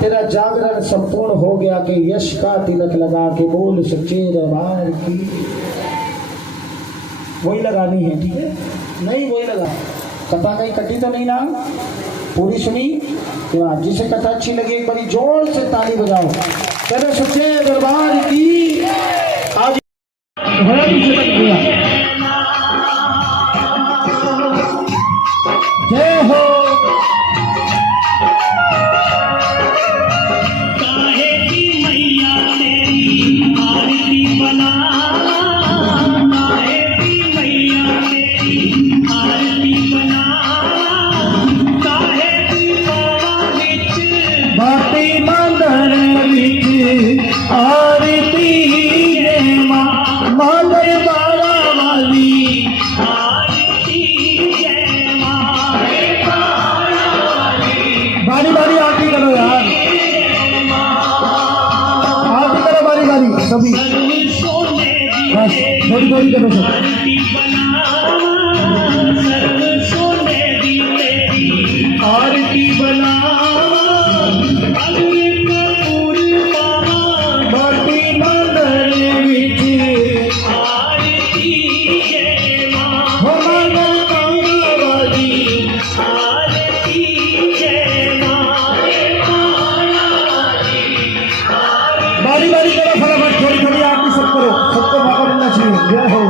तेरा जागरण संपूर्ण हो गया कि यश का तिलक लगा के बोल सच्चे दरबार की। वही लगानी है, ठीक है? नहीं वही लगा। कथा कहीं कटी तो नहीं ना? पूरी सुनी? तो जिसे कथा अच्छी लगी एक बारी जोर से ताली बजाओ, चलो सच्चे दरबार की। आज घोड़ा भी झटक गया। आरती बनावा सर्व सोने दी तेरी आरती बनावा अग्नि कपूर पावा माटी मंदर विच आरती जय मां हो मंगल मंगलवादी आरती जय मां बारी बारी करो फटाफट थोड़ी थोड़ी आरती सब करो सबको मौका मिलना चाहिए जय हो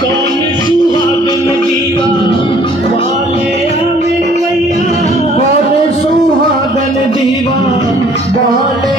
कौन सुहागन दीवा वाले हमें मैया कौन सुहागन दीवा वाले